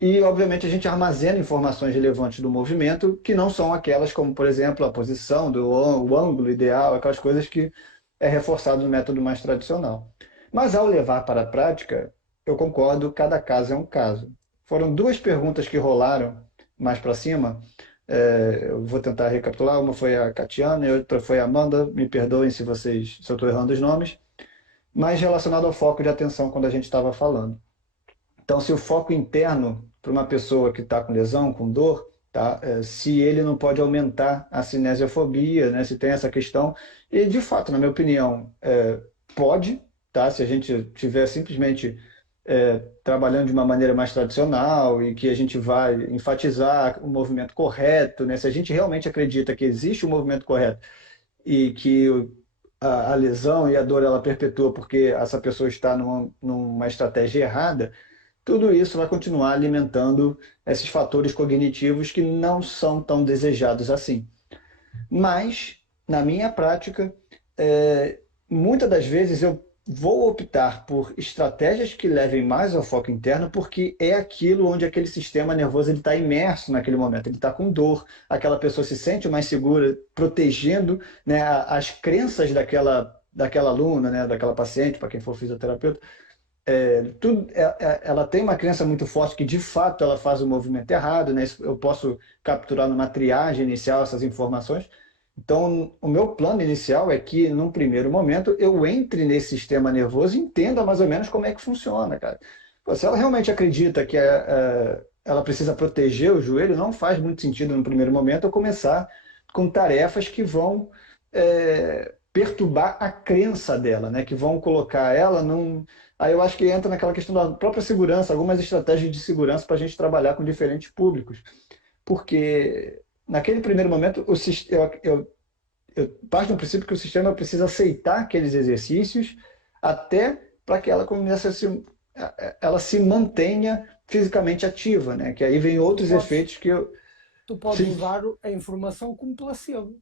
e, obviamente, a gente armazena informações relevantes do movimento que não são aquelas como, por exemplo, a posição, o ângulo ideal, aquelas coisas que é reforçado no método mais tradicional. Mas, ao levar para a prática, eu concordo, cada caso é um caso. Foram duas perguntas que rolaram mais para cima. Eu vou tentar recapitular. Uma foi a Catiana e outra foi a Amanda. Me perdoem se eu estou errando os nomes. Mas relacionado ao foco de atenção quando a gente estava falando. Então, se o foco interno para uma pessoa que está com lesão, com dor, tá? Se ele não pode aumentar a cinesiofobia, né? Se tem essa questão. E, de fato, na minha opinião, pode, tá? Se a gente tiver simplesmente trabalhando de uma maneira mais tradicional e que a gente vai enfatizar o movimento correto, né? Se a gente realmente acredita que existe um movimento correto e que a lesão e a dor ela perpetua porque essa pessoa está numa estratégia errada, tudo isso vai continuar alimentando esses fatores cognitivos que não são tão desejados assim. Mas, na minha prática, muitas das vezes eu vou optar por estratégias que levem mais ao foco interno, porque é aquilo onde aquele sistema nervoso está imerso naquele momento, ele está com dor, aquela pessoa se sente mais segura, protegendo, né, as crenças daquela aluna, né, daquela paciente, para quem for fisioterapeuta. Ela tem uma crença muito forte que de fato ela faz o movimento errado, né? Eu posso capturar numa triagem inicial essas informações. Então, o meu plano inicial é que, num primeiro momento, eu entre nesse sistema nervoso e entenda mais ou menos como é que funciona, cara. Pô, se ela realmente acredita que ela precisa proteger o joelho, não faz muito sentido, no primeiro momento, eu começar com tarefas que vão perturbar a crença dela, né? Que vão colocar ela num. Aí eu acho que entra naquela questão da própria segurança, algumas estratégias de segurança para a gente trabalhar com diferentes públicos. Porque naquele primeiro momento, eu parto do princípio que o sistema precisa aceitar aqueles exercícios até para que ela comece ela se mantenha fisicamente ativa, né? Que aí vem Tu outros podes, efeitos que eu. tu podes Sim, usar a informação como placebo.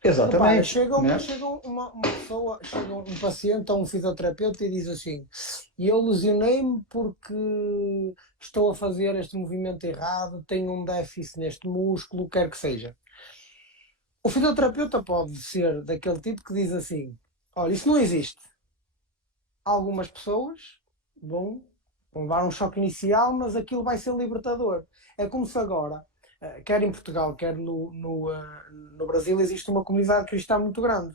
Repara, exatamente, né? chega uma pessoa, chega um paciente a um fisioterapeuta e diz assim: e eu lesionei-me porque estou a fazer este movimento errado, tenho um déficit neste músculo, quer que seja. O fisioterapeuta pode ser daquele tipo que diz assim: olha, isso não existe. Algumas pessoas vão, vão levar um choque inicial, mas aquilo vai ser libertador. É como se agora, quer em Portugal, quer no Brasil, existe uma comunidade cristã muito grande.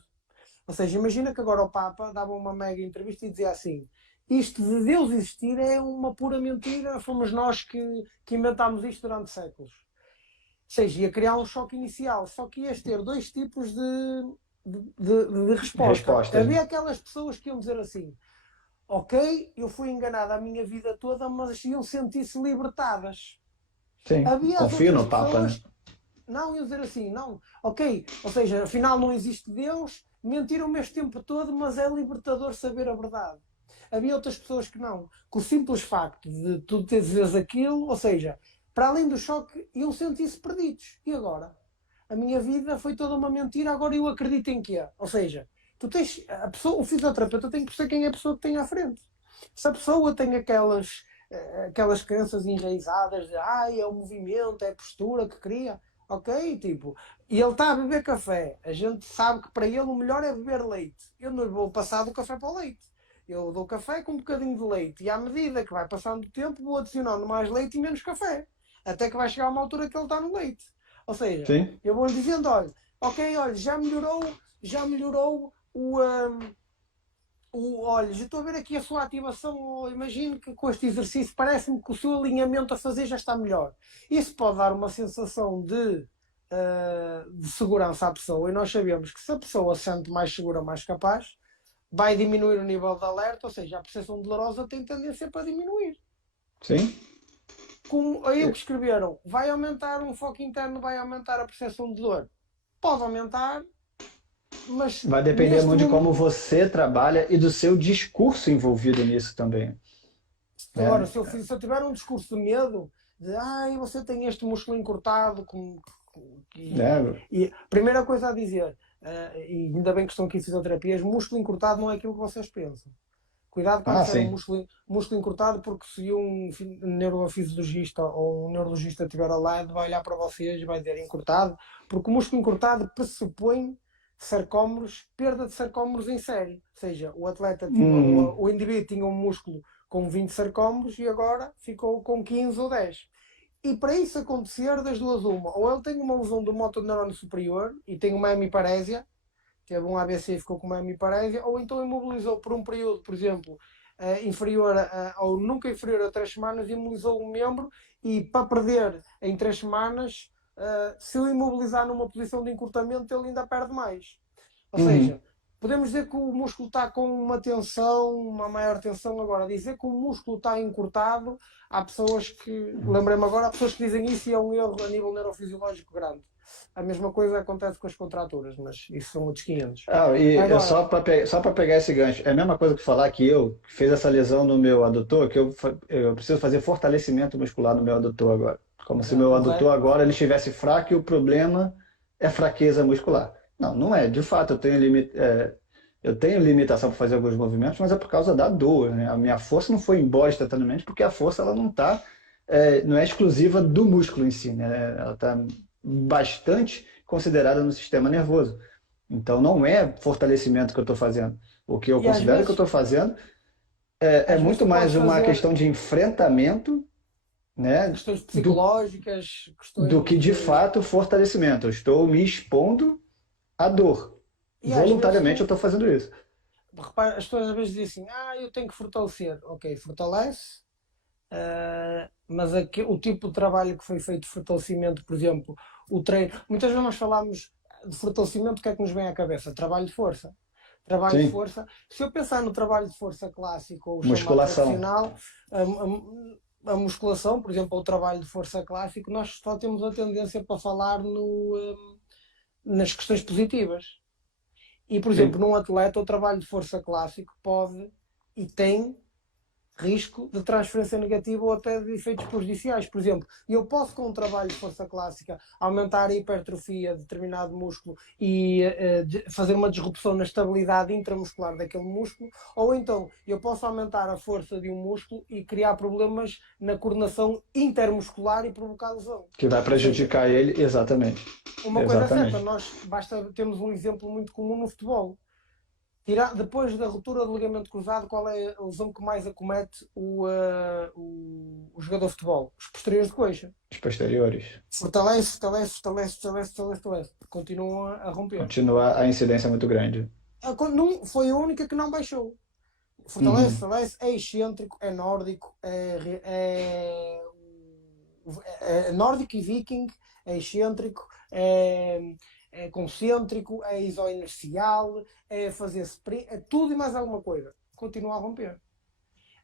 Ou seja, imagina que agora o Papa dava uma mega entrevista e dizia assim: isto de Deus existir é uma pura mentira, fomos nós que inventámos isto durante séculos. Ou seja, ia criar um choque inicial, só que ias ter dois tipos de resposta. Respostas, né? Havia aquelas pessoas que iam dizer assim: ok, eu fui enganada a minha vida toda, mas iam sentir-se libertadas. Sim, Havia as confio outras no Papa, né? pessoas não iam dizer assim, não, ok, ou seja, afinal não existe Deus, mentiram-me este tempo todo, mas é libertador saber a verdade. Havia outras pessoas que não, que o simples facto de tu teres aquilo, ou seja, para além do choque, iam sentir-se perdidos. E agora? A minha vida foi toda uma mentira, agora eu acredito em quê? Ou seja, tu tens, a pessoa, o fisioterapeuta tem que perceber quem é a pessoa que tem à frente. Se a pessoa tem aquelas crenças enraizadas de é o movimento, é a postura que cria, ok, tipo, e ele está a beber café, a gente sabe que para ele o melhor é beber leite. Eu não lhe vou passar do café para o leite. Eu dou café com um bocadinho de leite e à medida que vai passando o tempo vou adicionando mais leite e menos café. Até que vai chegar uma altura que ele está no leite. Ou seja, Sim, eu vou-lhe dizendo, olha, ok, olha, já melhorou olha, já estou a ver aqui a sua ativação. Imagino que com este exercício parece-me que o seu alinhamento a fazer já está melhor. Isso pode dar uma sensação de segurança à pessoa, e nós sabemos que se a pessoa se sente mais segura, mais capaz, vai diminuir o nível de alerta, ou seja, a percepção dolorosa tem tendência para diminuir. sim. Como aí o que escreveram, vai aumentar um foco interno, vai aumentar a percepção de dor. Pode aumentar, mas Vai depender neste muito de momento. como você trabalha e do seu discurso envolvido nisso também, Agora, né? se eu tiver um discurso de medo, de você tem este músculo encurtado, Né? e a primeira coisa a dizer, e ainda bem que estão aqui fisioterapias, músculo encurtado não é aquilo que vocês pensam. Cuidado quando Ah, disserem sim. músculo encurtado, porque se um neurofisiologista ou um neurologista estiver ao lado, vai olhar para vocês e vai dizer encurtado, porque o músculo encurtado pressupõe sarcómeros, perda de sarcómeros em série. Ou seja, o atleta tinha, Uhum. o indivíduo tinha um músculo com 20 sarcómeros e agora ficou com 15 ou 10. E para isso acontecer, das duas uma, ou ele tem uma lesão do motoneurónio superior e tem uma hemiparésia, teve um AVC e ficou com uma hemiparésia, ou então imobilizou por um período, por exemplo, ou nunca inferior a 3 semanas, imobilizou um membro e para perder em 3 semanas, se ele imobilizar numa posição de encurtamento, ele ainda perde mais. Ou Uhum. seja, podemos dizer que o músculo está com uma tensão, uma maior tensão. Agora, dizer que o músculo está encurtado, há pessoas que, lembrei-me agora, há pessoas que dizem isso e é um erro a nível neurofisiológico grande. A mesma coisa acontece com as contraturas, mas isso são outros 500. E é Agora, só para pegar esse gancho, é a mesma coisa que falar que eu que fiz essa lesão no meu adutor, que eu preciso fazer fortalecimento muscular no meu adutor agora. Como se meu o adutor re... agora ele estivesse fraco e o problema é fraqueza muscular. Não, não é. De fato, eu tenho limitação para fazer alguns movimentos, mas é por causa da dor, né? A minha força não foi embora instantaneamente, porque a força ela não é exclusiva do músculo em si, né? Ela está bastante considerada no sistema nervoso. Então não é fortalecimento que eu estou fazendo. O que eu e considero que eu estou fazendo é às vezes muito tu podes mais uma fazer questão de enfrentamento, né, questões do, psicológicas, do que questões de de. fato fortalecimento. Eu estou me expondo à dor. E às vezes Voluntariamente eu tu. estou fazendo isso. Repara, as pessoas às vezes dizem assim, eu tenho que fortalecer. Ok, fortalece, mas aqui, o tipo de trabalho que foi feito de fortalecimento, por exemplo, o treino. Muitas vezes nós falamos de fortalecimento, o que é que nos vem à cabeça? Trabalho de força. Trabalho de Sim, força. Se eu pensar no trabalho de força clássico ou o chamado musculação. tradicional, a musculação, por exemplo, ou o trabalho de força clássico, nós só temos a tendência para falar nas questões positivas. E, por exemplo, Sim. num atleta, o trabalho de força clássico pode e tem risco de transferência negativa ou até de efeitos prejudiciais. Por exemplo, eu posso, com um trabalho de força clássica, aumentar a hipertrofia de determinado músculo e fazer uma disrupção na estabilidade intramuscular daquele músculo, ou então eu posso aumentar a força de um músculo e criar problemas na coordenação intermuscular e provocar lesão. Que vai Ou seja, prejudicar ele, exatamente. uma coisa é certa, Exatamente. nós temos um exemplo muito comum no futebol. Depois da ruptura do ligamento cruzado, qual é a lesão que mais acomete o jogador de futebol? Os posteriores de coxa. Os posteriores. Fortalece, fortalece, fortalece, fortalece, fortalece, fortalece. Continuam a romper. Continua a incidência muito grande. Não, foi a única que não baixou. Fortalece, Uhum. fortalece, é excêntrico, é nórdico, é nórdico e viking, é excêntrico, é concêntrico, é isoinercial, é fazer sprint, é tudo e mais alguma coisa. Continua a romper.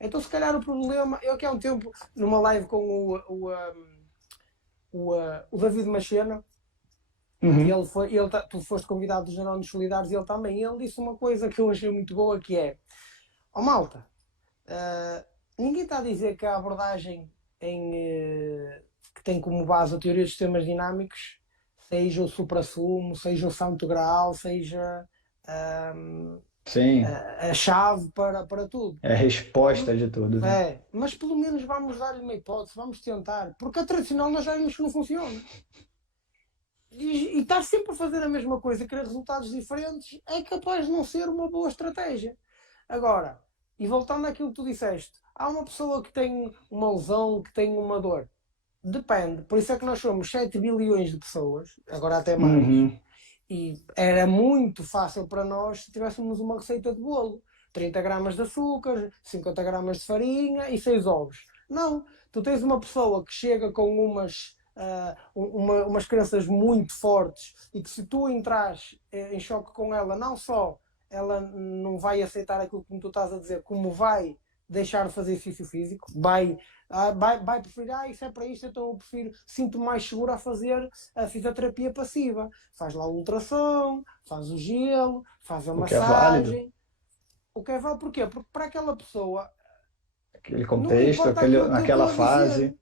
Então, se calhar, o problema. Eu que há um tempo, numa live com o David Machena, que Uhum. tu foste convidado dos Neurónios Solidários e ele também, ele disse uma coisa que eu achei muito boa, que é: ó malta, uh, ninguém está a dizer que a abordagem que tem como base a teoria dos sistemas dinâmicos seja o suprassumo, seja o santo graal, seja um, Sim, a chave para tudo. é a resposta de tudo, né? Mas pelo menos vamos dar-lhe uma hipótese, vamos tentar, porque a tradicional nós já vimos que não funciona. E estar sempre a fazer a mesma coisa, querer resultados diferentes, é capaz de não ser uma boa estratégia. Agora, e voltando àquilo que tu disseste, há uma pessoa que tem uma lesão, que tem uma dor. Depende. Por isso é que nós somos 7 bilhões de pessoas, agora até mais. Uhum. E era muito fácil para nós se tivéssemos uma receita de bolo. 30 gramas de açúcar, 50 gramas de farinha e 6 ovos. Não. Tu tens uma pessoa que chega com umas crenças muito fortes e que se tu entras em choque com ela, não só ela não vai aceitar aquilo que tu estás a dizer, como vai deixar de fazer exercício físico, vai preferir, isso é para isto, então eu prefiro, sinto-me mais seguro a fazer a fisioterapia passiva. Faz lá a ultrassom, faz o gelo, faz a O que é válido, massagem. O que é válido, porquê? Porque para aquela pessoa aquele não contexto, importa aquilo que eu naquela estou a dizer. fase.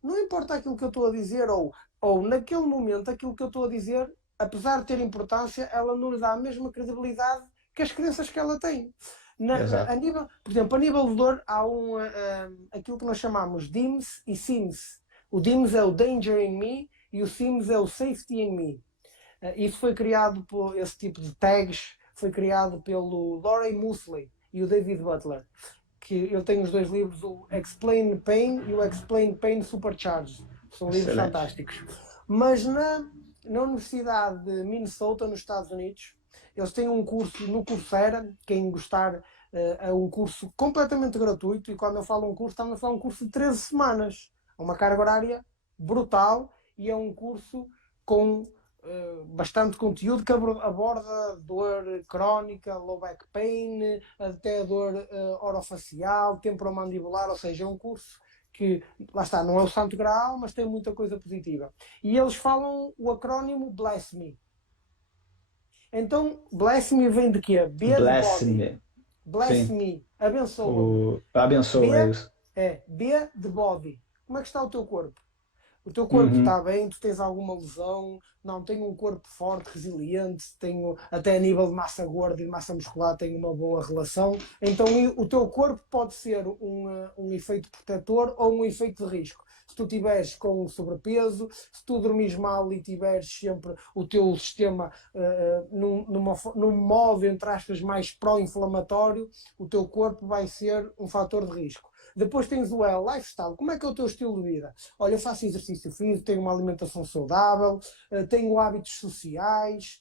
Não importa aquilo que eu estou a dizer, ou naquele momento aquilo que eu estou a dizer, apesar de ter importância, ela não lhe dá a mesma credibilidade que as crenças que ela tem. Exato. Por exemplo, a nível de dor, há aquilo que nós chamamos DIMS e SIMS. O DIMS é o Danger in Me e o SIMS é o Safety in Me. Isso foi criado por esse tipo de tags, foi criado pelo Lorey Musley e o David Butler, que eu tenho os dois livros, o Explain Pain e o Explain Pain Supercharged. São livros Excelente. fantásticos. Mas na Universidade de Minnesota, nos Estados Unidos, eles têm um curso no Coursera, quem gostar, é um curso completamente gratuito, e quando eu falo um curso, estamos a falar um curso de 13 semanas. É uma carga horária brutal e é um curso com bastante conteúdo que aborda dor crónica, low back pain, até dor orofacial, temporomandibular, ou seja, é um curso que, lá está, não é o santo graal, mas tem muita coisa positiva. E eles falam o acrónimo Bless Me. Então, Bless Me vem de quê? B de Bless body. me. Bless Sim. me. Abençoa-me. B Abençoa isso. B de body. Como é que está o teu corpo? O teu corpo está Uhum. bem, tu tens alguma lesão, não, tenho um corpo forte, resiliente, tenho até a nível de massa gorda e de massa muscular tenho uma boa relação. Então o teu corpo pode ser um efeito protetor ou um efeito de risco. Se tu tiveres com sobrepeso, se tu dormires mal e tiveres sempre o teu sistema num modo, entre aspas, mais pró-inflamatório, o teu corpo vai ser um fator de risco. Depois tens o L, lifestyle. Como é que é o teu estilo de vida? Olha, eu faço exercício físico, tenho uma alimentação saudável, tenho hábitos sociais.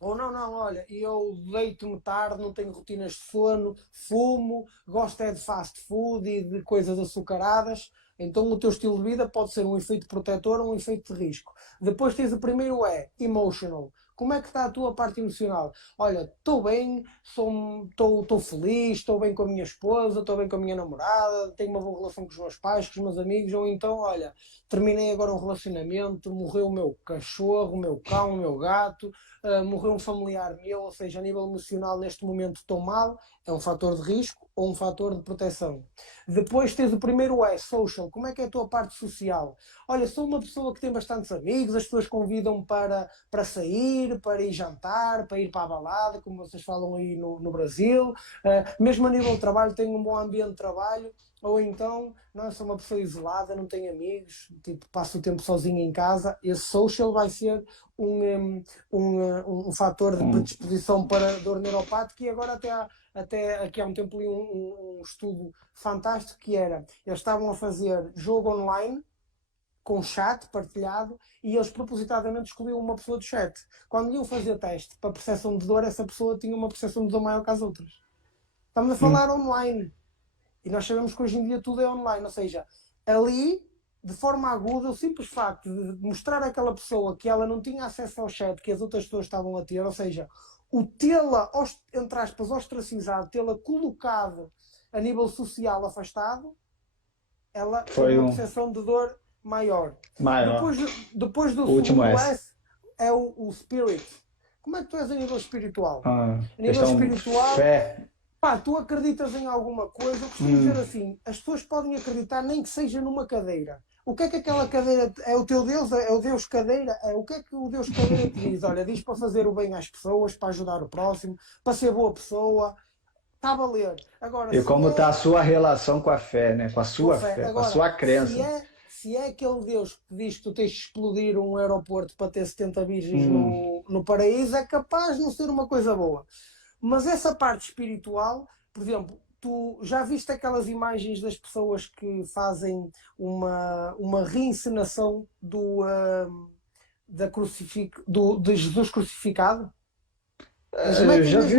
Ou não, olha, eu deito-me tarde, não tenho rotinas de sono, fumo, gosto é de fast food e de coisas açucaradas. Então o teu estilo de vida pode ser um efeito protetor ou um efeito de risco. Depois tens o primeiro emotional. Como é que está a tua parte emocional? Olha, estou bem, estou feliz, estou bem com a minha esposa, estou bem com a minha namorada, tenho uma boa relação com os meus pais, com os meus amigos, ou então, olha, terminei agora um relacionamento, morreu o meu cachorro, o meu cão, o meu gato, morreu um familiar meu, ou seja, a nível emocional neste momento estou mal, é um fator de risco ou um fator de proteção. Depois tens o primeiro social. Como é que é a tua parte social? Olha, sou uma pessoa que tem bastantes amigos, as pessoas convidam-me para sair, para ir jantar, para ir para a balada, como vocês falam aí no Brasil. Mesmo a nível de trabalho, tenho um bom ambiente de trabalho. Ou então, não, sou uma pessoa isolada, não tenho amigos, tipo, passo o tempo sozinho em casa. Esse social vai ser um fator de Um, predisposição para dor neuropática. E agora até aqui há um tempo li um estudo fantástico que era, eles estavam a fazer jogo online com chat partilhado e eles propositadamente escolhiam uma pessoa do chat. Quando iam fazer teste para percepção de dor, essa pessoa tinha uma percepção de dor maior que as outras. Estamos a falar online. E nós sabemos que hoje em dia tudo é online, ou seja, ali, de forma aguda, o simples facto de mostrar àquela pessoa que ela não tinha acesso ao chat que as outras pessoas estavam a ter, ou seja, o tê-la, entre aspas, ostracizado, tê-la colocado a nível social afastado, ela teve foi uma um percepção de dor maior. maior. Depois do O último segundo S. S é o spirit. Como é que tu és a nível espiritual? A nível Questão espiritual, fé. pá, tu acreditas em alguma coisa? Eu costumo dizer assim, as pessoas podem acreditar nem que seja numa cadeira. O que é que aquela cadeira é? O teu Deus? É o Deus cadeira? O que é que o Deus cadeira te diz? Olha, diz para fazer o bem às pessoas, para ajudar o próximo, para ser boa pessoa. Está a valer. Agora, E se como está a é sua relação com a fé, né? Com a com a sua fé, fé, com a agora, sua crença. se é aquele Deus que diz que tu tens de explodir um aeroporto para ter 70 virgens Hum, no paraíso, é capaz de não ser uma coisa boa. Mas essa parte espiritual, por exemplo, tu já viste aquelas imagens das pessoas que fazem uma reencenação de Jesus crucificado? Eles eu já vi.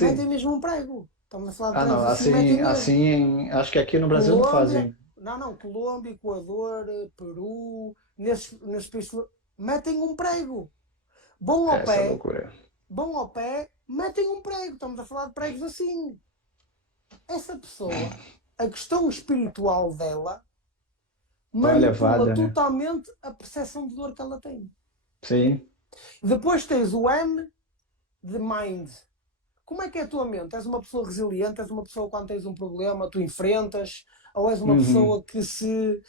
metem Sim. mesmo um prego. Estamos a falar de Ah, não. pregos assim, metem mesmo. Acho que aqui no Brasil não Colômbia, fazem. não, Colômbia, Equador, Peru, nesses países, metem um prego. Bom ao Essa pé, loucura. bom ao pé, metem um prego. Estamos a falar de pregos assim. Essa pessoa, a questão espiritual dela, Tão manipula elevada, né? totalmente a percepção de dor que ela tem. Sim. Depois tens o M de mind. Como é que é a tua mente? És uma pessoa resiliente? És uma pessoa quando tens um problema, tu enfrentas? Ou és uma Uhum. pessoa que se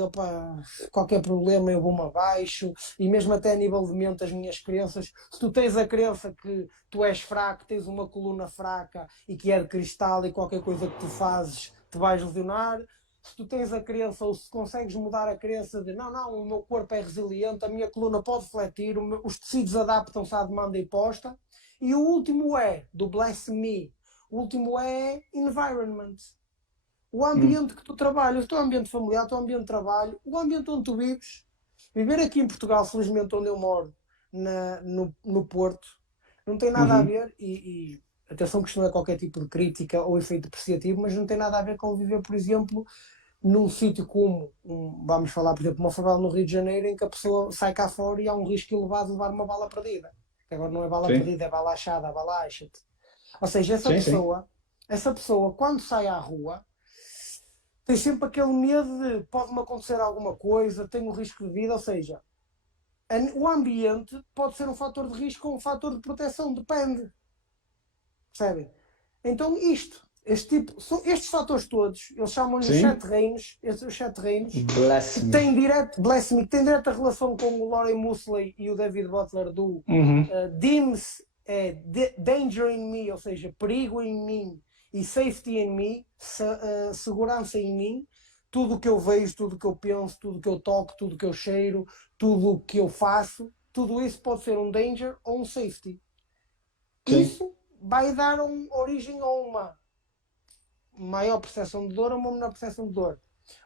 opa, qualquer problema eu vou-me abaixo? E mesmo até a nível de mente, as minhas crenças, se tu tens a crença que tu és fraco, tens uma coluna fraca e que é de cristal e qualquer coisa que tu fazes te vais lesionar, se tu tens a crença ou se consegues mudar a crença de não, o meu corpo é resiliente, a minha coluna pode refletir, os tecidos adaptam-se à demanda imposta. E o último do Bless Me. O último é environment. O Hum. ambiente que tu trabalhas, o teu ambiente familiar, o teu ambiente de trabalho, o ambiente onde tu vives. Viver aqui em Portugal, felizmente onde eu moro, no Porto, não tem nada a Uhum. ver, e atenção que isto não é qualquer tipo de crítica ou efeito depreciativo, mas não tem nada a ver com viver, por exemplo, num sítio como, vamos falar, por exemplo, uma favela no Rio de Janeiro, em que a pessoa sai cá fora e há um risco elevado de levar uma bala perdida. Agora não é bala Sim. perdida, é bala achada, bala acha-te. Ou seja, Sim, sim. essa pessoa, quando sai à rua, tens sempre aquele medo de pode-me acontecer alguma coisa, tenho um risco de vida, ou seja, o ambiente pode ser um fator de risco ou um fator de proteção, depende. Percebem? Então estes fatores todos, eles chamam-lhe os Sim? sete reinos, os sete reinos, Bless que me. têm blasphemy, que têm direta relação com o Lorraine Mosley e o David Butler do Uhum. Deems danger in me, ou seja, perigo em mim, e safety in me, segurança em mim, tudo o que eu vejo, tudo o que eu penso, tudo o que eu toco, tudo o que eu cheiro, tudo o que eu faço, tudo isso pode ser um danger ou um safety. Sim. Isso vai dar origem a uma maior percepção de dor ou uma menor percepção de dor.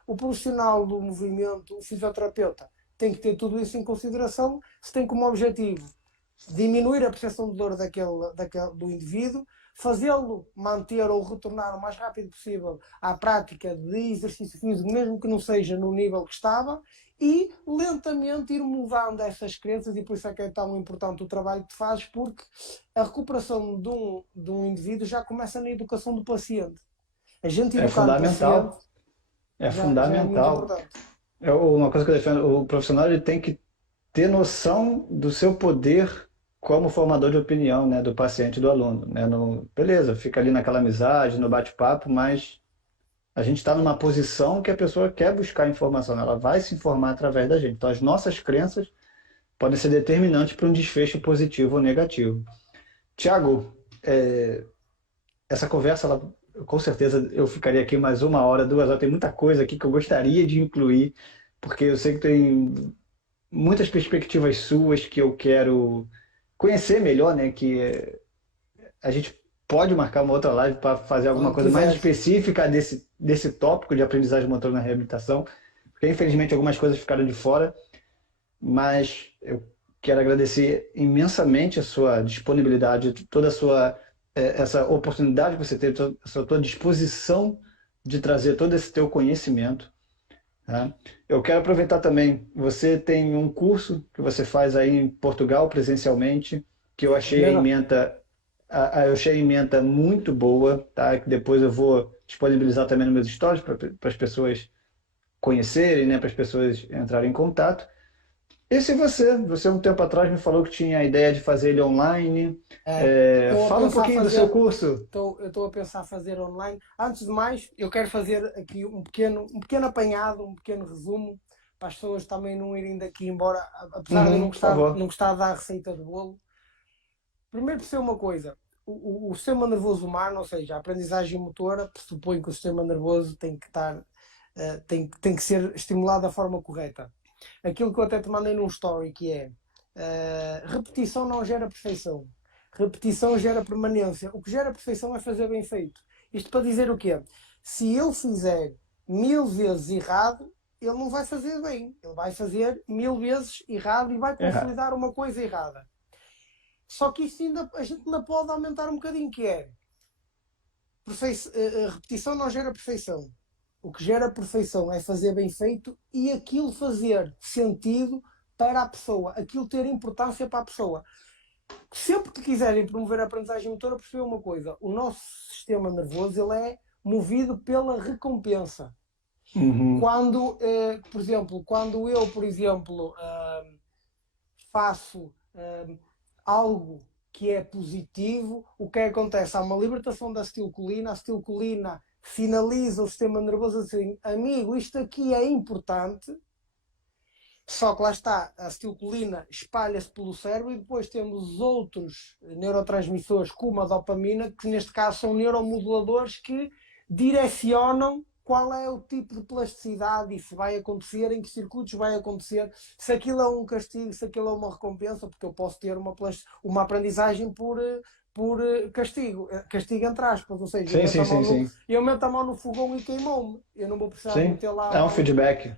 O profissional do movimento, o fisioterapeuta, tem que ter tudo isso em consideração se tem como objetivo diminuir a percepção de dor do indivíduo, fazê-lo manter ou retornar o mais rápido possível à prática de exercício físico, mesmo que não seja no nível que estava, e lentamente ir mudando essas crenças, e por isso é que é tão importante o trabalho que tu fazes, porque a recuperação de um indivíduo já começa na educação do paciente. A gente É educar o paciente fundamental. É já é muito fundamental. importante. Uma coisa que eu defendo, o profissional ele tem que ter noção do seu poder como formador de opinião, né, do paciente e do aluno, né? Beleza, fica ali naquela amizade, no bate-papo, mas a gente está numa posição que a pessoa quer buscar informação, ela vai se informar através da gente. Então, as nossas crenças podem ser determinantes para um desfecho positivo ou negativo. Tiago, essa conversa, com certeza eu ficaria aqui mais 1 hora, 2 horas. Tem muita coisa aqui que eu gostaria de incluir, porque eu sei que tem muitas perspectivas suas que eu quero conhecer melhor, né? Que a gente pode marcar uma outra live para fazer alguma Quando coisa mais quiseres. específica desse tópico de aprendizagem motora na reabilitação, porque infelizmente algumas coisas ficaram de fora, mas eu quero agradecer imensamente a sua disponibilidade, toda a sua essa oportunidade que você teve, essa tua disposição de trazer todo esse teu conhecimento. Tá? Eu quero aproveitar também, você tem um curso que você faz aí em Portugal presencialmente, que eu achei eu achei a ementa muito boa, tá? Que depois eu vou disponibilizar também nos meus stories para as pessoas conhecerem, né? Para as pessoas entrarem em contato. E se você um tempo atrás me falou que tinha a ideia de fazer ele online, Estou a fala um pensar pouquinho do seu fazer, curso. eu estou a pensar fazer online. Antes de mais, eu quero fazer aqui um pequeno apanhado, um pequeno resumo, para as pessoas também não irem daqui embora, apesar de eu Por favor. não gostar de dar receita de bolo. Primeiro, perceber uma coisa: o sistema nervoso humano, ou seja, a aprendizagem motora, pressupõe que o sistema nervoso tem que estar, tem que ser estimulado da forma correta. Aquilo que eu até te mandei num story, que é repetição não gera perfeição. Repetição gera permanência. O que gera perfeição é fazer bem feito. Isto para dizer o quê? Se eu fizer 1000 vezes errado, ele não vai fazer bem. Ele vai fazer 1000 vezes errado e vai Errado. consolidar uma coisa errada. Só que isto a gente ainda pode aumentar um bocadinho, que é repetição não gera perfeição. O que gera perfeição é fazer bem feito e aquilo fazer sentido para a pessoa, aquilo ter importância para a pessoa. Sempre que quiserem promover a aprendizagem motora, percebam uma coisa: o nosso sistema nervoso ele é movido pela recompensa. Uhum. Quando, por exemplo, quando eu, por exemplo, faço algo que é positivo, o que acontece? Há uma libertação da acetilcolina, a acetilcolina finaliza o sistema nervoso assim: amigo, isto aqui é importante. Só que lá está, a acetilcolina espalha-se pelo cérebro e depois temos outros neurotransmissores, como a dopamina, que neste caso são neuromoduladores que direcionam qual é o tipo de plasticidade e se vai acontecer, em que circuitos vai acontecer, se aquilo é um castigo, se aquilo é uma recompensa, porque eu posso ter uma aprendizagem por castigo, castigo entre aspas, ou seja, Sim, sim, sim, sim. eu meto a mão no fogão e queimou-me, eu não vou precisar de Sim. meter lá a É um mão, feedback.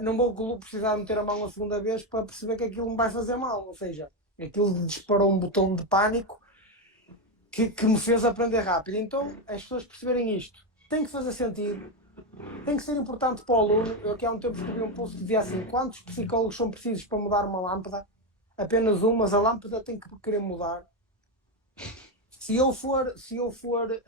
não vou precisar meter a mão a segunda vez para perceber que aquilo me vai fazer mal. Ou seja, aquilo disparou um botão de pânico que me fez aprender rápido. Então, as pessoas perceberem isto. Tem que fazer sentido. Tem que ser importante para o aluno. Eu aqui há um tempo escrevi um post que dizia assim: quantos psicólogos são precisos para mudar uma lâmpada? Apenas um, mas a lâmpada tem que querer mudar. Se eu for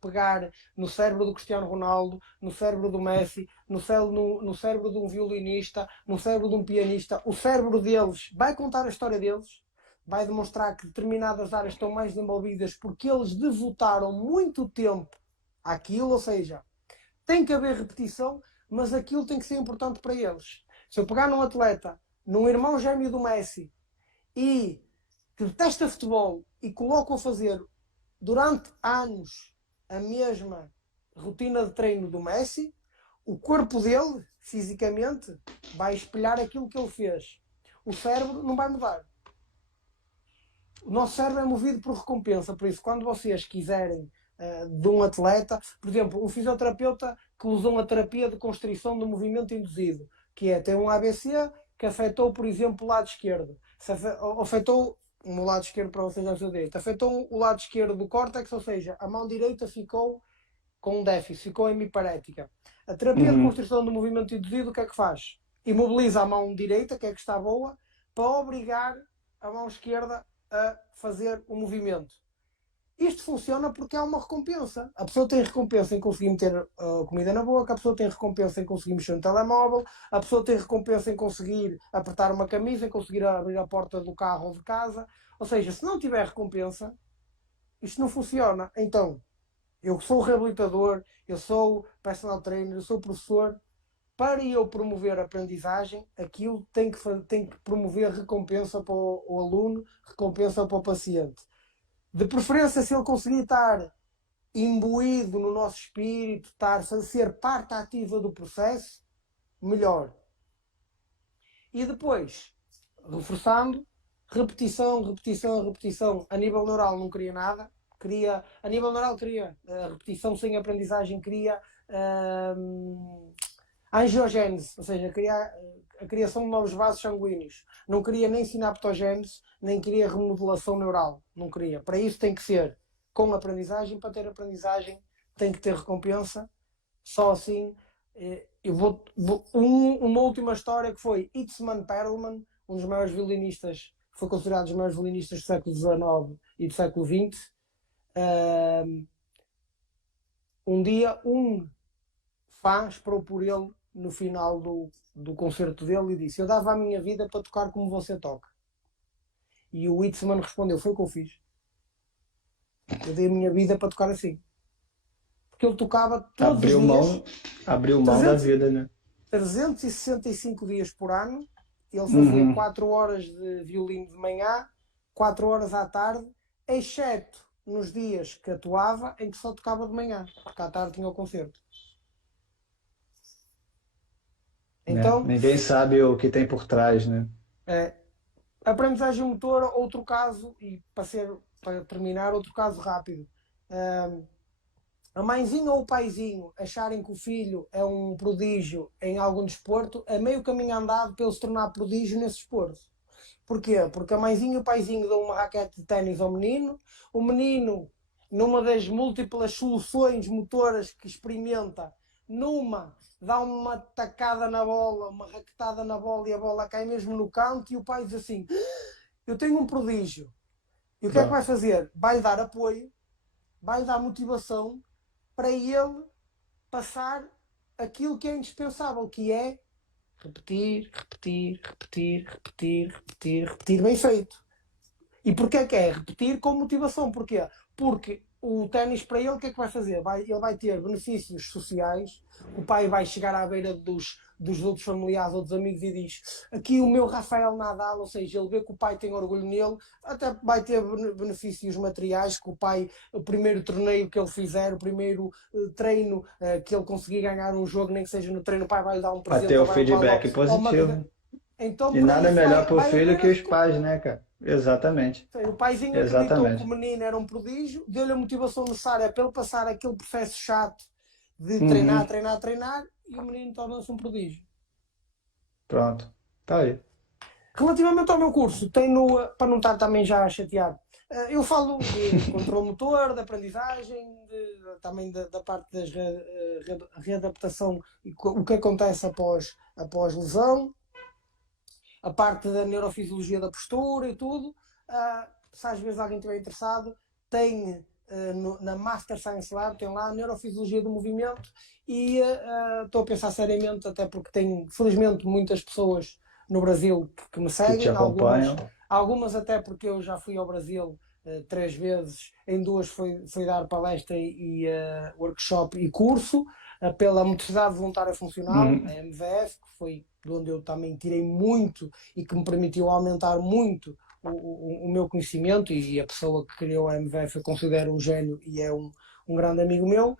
pegar no cérebro do Cristiano Ronaldo, no cérebro do Messi, no cérebro de um violinista, no cérebro de um pianista, o cérebro deles vai contar a história deles, vai demonstrar que determinadas áreas estão mais desenvolvidas porque eles devotaram muito tempo àquilo, ou seja, tem que haver repetição, mas aquilo tem que ser importante para eles. Se eu pegar num atleta, num irmão gêmeo do Messi, e que detesta futebol e coloco a fazer durante anos a mesma rotina de treino do Messi, o corpo dele, fisicamente, vai espelhar aquilo que ele fez. O cérebro não vai mudar. O nosso cérebro é movido por recompensa, por isso, quando vocês quiserem de um atleta, por exemplo, um fisioterapeuta que usou uma terapia de constrição do movimento induzido, que é ter um ABC que afetou, por exemplo, o lado esquerdo. Afetou o lado esquerdo para vocês à sua direita. Afetou o lado esquerdo do córtex, ou seja, a mão direita ficou com um déficit, ficou hemiparética. A terapia de Uhum. constrição do movimento induzido, o que é que faz? Imobiliza a mão direita, que é que está boa, para obrigar a mão esquerda a fazer o movimento. Isto funciona porque há uma recompensa. A pessoa tem recompensa em conseguir meter comida na boca, a pessoa tem recompensa em conseguir mexer no telemóvel, a pessoa tem recompensa em conseguir apertar uma camisa, em conseguir abrir a porta do carro ou de casa. Ou seja, se não tiver recompensa, isto não funciona. Então, eu sou reabilitador, eu sou personal trainer, eu sou professor. Para eu promover a aprendizagem, aquilo tem que promover recompensa para o aluno, recompensa para o paciente. De preferência, se ele conseguir estar imbuído no nosso espírito, ser parte ativa do processo, melhor. E depois, reforçando, repetição, repetição, repetição. A nível neural não cria nada. A nível neural cria. A repetição sem aprendizagem cria angiogênese, ou seja, a criação de novos vasos sanguíneos. Não cria nem sinaptogênese, nem cria remodelação neural. Não cria. Para isso tem que ser com aprendizagem. Para ter aprendizagem tem que ter recompensa. Só assim. Uma última história que foi Itzman Perelman, um dos maiores violinistas, foi considerado um dos maiores violinistas do século XIX e do século XX. Um dia, um fã esperou por ele no final do concerto dele e disse: eu dava a minha vida para tocar como você toca. E o Itzman respondeu: foi o que eu fiz. Eu dei a minha vida para tocar assim. Porque ele tocava todos os dias, Abriu mão da 300, vida, né? 365 dias por ano. Ele fazia Uhum. 4 horas de violino de manhã, 4 horas à tarde, exceto nos dias que atuava em que só tocava de manhã, porque à tarde tinha o concerto. Né? Então, Ninguém sabe o que tem por trás, né? aprendizagem motora, outro caso, e para terminar, outro caso rápido. A mãezinha ou o paizinho acharem que o filho é um prodígio em algum desporto, é meio caminho andado para ele se tornar prodígio nesse desporto. Porquê? Porque a mãezinha e o paizinho dão uma raquete de ténis ao menino, o menino, numa das múltiplas soluções motoras que experimenta, dá uma tacada na bola, uma raquetada na bola e a bola cai mesmo no canto e o pai diz assim: eu tenho um prodígio. E o que é que vai Pronto. fazer? Vai-lhe dar apoio, vai-lhe dar motivação para ele passar aquilo que é indispensável, que é repetir, repetir, repetir, repetir, repetir, repetir bem feito. E porquê que é? Repetir com motivação. Porquê? Porque o ténis para ele, o que é que vai fazer? Ele vai ter benefícios sociais, o pai vai chegar à beira dos outros familiares ou dos amigos e diz: aqui o meu Rafael Nadal, ou seja, ele vê que o pai tem orgulho nele, até vai ter benefícios materiais, que o pai, o primeiro torneio que ele fizer, o primeiro treino que ele conseguir ganhar um jogo, nem que seja no treino, o pai vai lhe dar um Para ter presente o ou vai levá-lo feedback a uma positivo. então, E para nada isso, melhor para o vai filho haver que os pais, né, cara? Exatamente. o paizinho acreditou que o Exatamente. menino era um prodígio, deu-lhe a motivação necessária para ele passar aquele processo chato de treinar, Uhum. treinar, treinar, e o menino torna-se um prodígio. Pronto. Tá aí. Relativamente ao meu curso, tenho, para não estar também já a chatear, eu falo de controle motor, de aprendizagem, também da parte da readaptação e o que acontece após lesão, a parte da neurofisiologia da postura e tudo. Se às vezes alguém estiver interessado, tem na Master Science Lab, tem lá a Neurofisiologia do Movimento e estou a pensar seriamente, até porque tenho, felizmente, muitas pessoas no Brasil que me que te seguem, acompanham. algumas até porque eu já fui ao Brasil 3 vezes, em duas fui dar palestra e workshop e curso pela Motricidade Voluntária Funcional, a Uhum. MVF, que foi de onde eu também tirei muito e que me permitiu aumentar muito o meu conhecimento, e a pessoa que criou a MVF eu considero um gênio e é um grande amigo meu.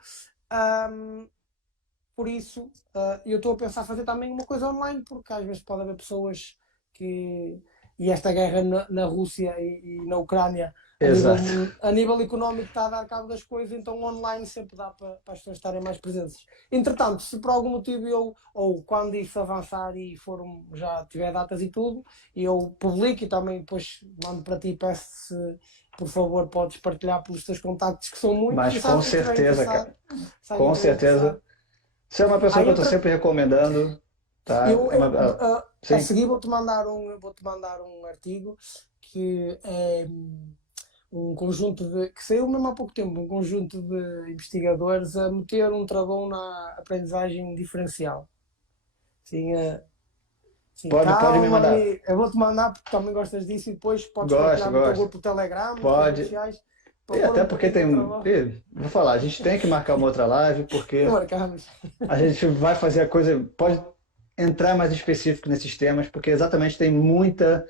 Um, por isso, eu estou a pensar fazer também uma coisa online, porque às vezes pode haver pessoas que. E esta guerra na Rússia e na Ucrânia, Exato. a nível económico, está a dar cabo das coisas, então online sempre dá para as pessoas estarem mais presentes. Entretanto, se por algum motivo eu, ou quando isso avançar e já tiver datas e tudo, eu publico e também depois mando para ti e peço se, por favor, podes partilhar pelos teus contactos, que são muitos, Mas e se com alguém estiver certeza, interessado, cara. se alguém Com estiver interessado. certeza. Você é uma pessoa que eu estou Outra sempre recomendando, tá? eu, É uma, a sim, seguir vou-te mandar um artigo que é um conjunto que saiu mesmo há pouco tempo, um conjunto de investigadores a meter um travão na aprendizagem diferencial. Sim, sim, pode me calma, mandar. amigo. Eu vou-te mandar porque também gostas disso e depois podes Gosto, partilhar no teu gosto. grupo Telegram, nas tuas redes Pode. sociais, para E pôr até um porque bocadinho tem. de travão. Vou falar, a gente tem que marcar uma outra live, E porque marcamos. a gente vai fazer a coisa. Pode entrar mais específico nesses temas, porque exatamente tem muita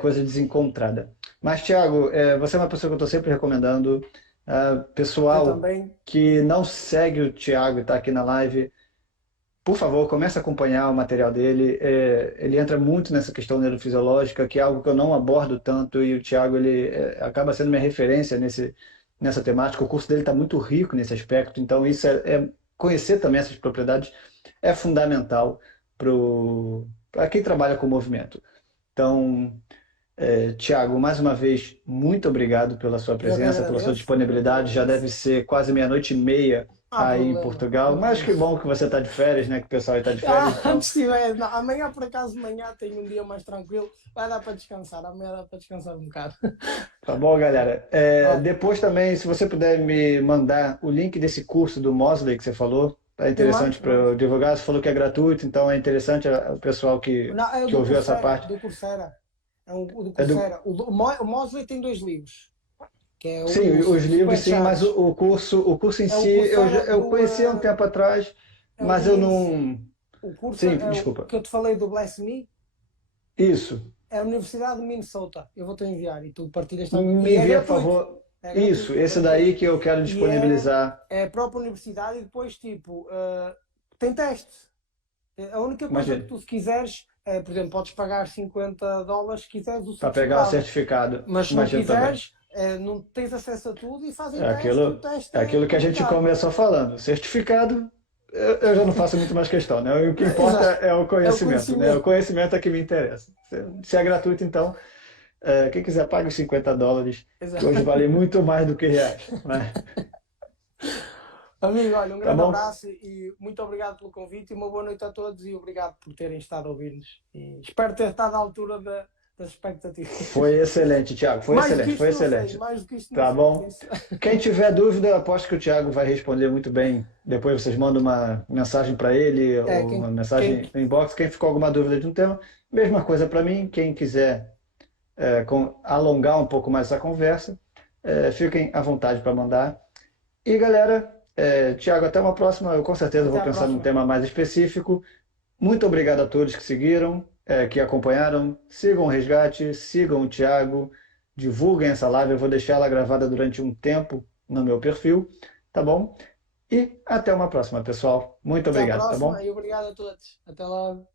coisa desencontrada. Mas, Thiago, você é uma pessoa que eu estou sempre recomendando. Eu Pessoal também. que não segue o Thiago e está aqui na live, por favor, comece a acompanhar o material dele. Ele entra muito nessa questão neurofisiológica, que é algo que eu não abordo tanto, e o Thiago ele, acaba sendo minha referência nessa temática. O curso dele está muito rico nesse aspecto, então isso conhecer também essas propriedades é fundamental para quem trabalha com movimento. Então, Thiago, mais uma vez, muito obrigado pela sua Eu que presença, pela sua agradeço. Eu que disponibilidade. Já deve agradeço. ser quase meia-noite e meia Não há aí em problema, não Portugal, há mas que problema. bom que você está de férias, né? Que o pessoal está de férias, então Antes estiver, não, amanhã por acaso de manhã tenho um dia mais tranquilo, vai dar para descansar, amanhã dá para descansar um bocado. tá bom, galera. Olha, Depois também, se você puder me mandar o link desse curso do Mosley que você falou, é eu mando, interessante para mando. eu divulgar. Você falou que é gratuito, então é interessante o pessoal Não, é o que do ouviu essa Coursera, parte. do Coursera. É o do É do, Coursera. O Mosley tem 2 livros, que é sim, o os livros sim, mas Supercharge. o curso em É o si Coursera eu conheci há um tempo atrás, é o mas eu Minds. não. O curso Sim, é o desculpa. que eu te falei do Bless Me, Isso. é a Universidade de Minnesota. Eu vou-te enviar e tu partilhas também. Me E é envia, por gratuito. favor. É Isso, gratuito, é esse gratuito. daí que eu quero E é, disponibilizar. é a própria universidade e depois, tipo, tem teste. A única coisa que Imagina, tu, se quiseres, por exemplo, podes pagar US$ 50 se quiseres o para pegar o certificado. certificado. Mas se não Imagino também. quiseres, não tens acesso a tudo e fazem É teste e o aquilo, teste é é aquilo que a gente complicado. começou falando. Certificado, eu já não faço muito mais questão, né? O que importa Exato. é o É o conhecimento, né? O conhecimento. conhecimento é que me interessa. Se é gratuito, então, quem quiser pague os US$ 50, que hoje Exato. vale muito mais do que reais, né? Amigo, olha, um Tá grande bom? abraço e muito obrigado pelo convite e uma boa noite a todos e obrigado por terem estado a ouvir-nos. E espero ter estado à altura das expectativas. Foi excelente, Thiago. Foi Mais do que excelente, foi isto não sei, excelente. mais do que isto não Tá sei, por bom? isso. Quem tiver dúvida, eu aposto que o Thiago vai responder muito bem. Depois vocês mandam uma mensagem para ele É, ou uma mensagem no inbox. Quem ficou alguma dúvida de um tema, mesma coisa para mim. Quem quiser alongar um pouco mais essa conversa, fiquem à vontade para mandar. E galera, Thiago, até uma próxima. Eu com certeza Até vou à pensar num próxima. tema mais específico. Muito obrigado a todos que seguiram, que acompanharam. Sigam o Resgate, sigam o Thiago, divulguem essa live. Eu vou deixar ela gravada durante um tempo no meu perfil, tá bom? E até uma próxima, pessoal. Muito Até à obrigado, tá próxima bom? e obrigado a todos. Até logo.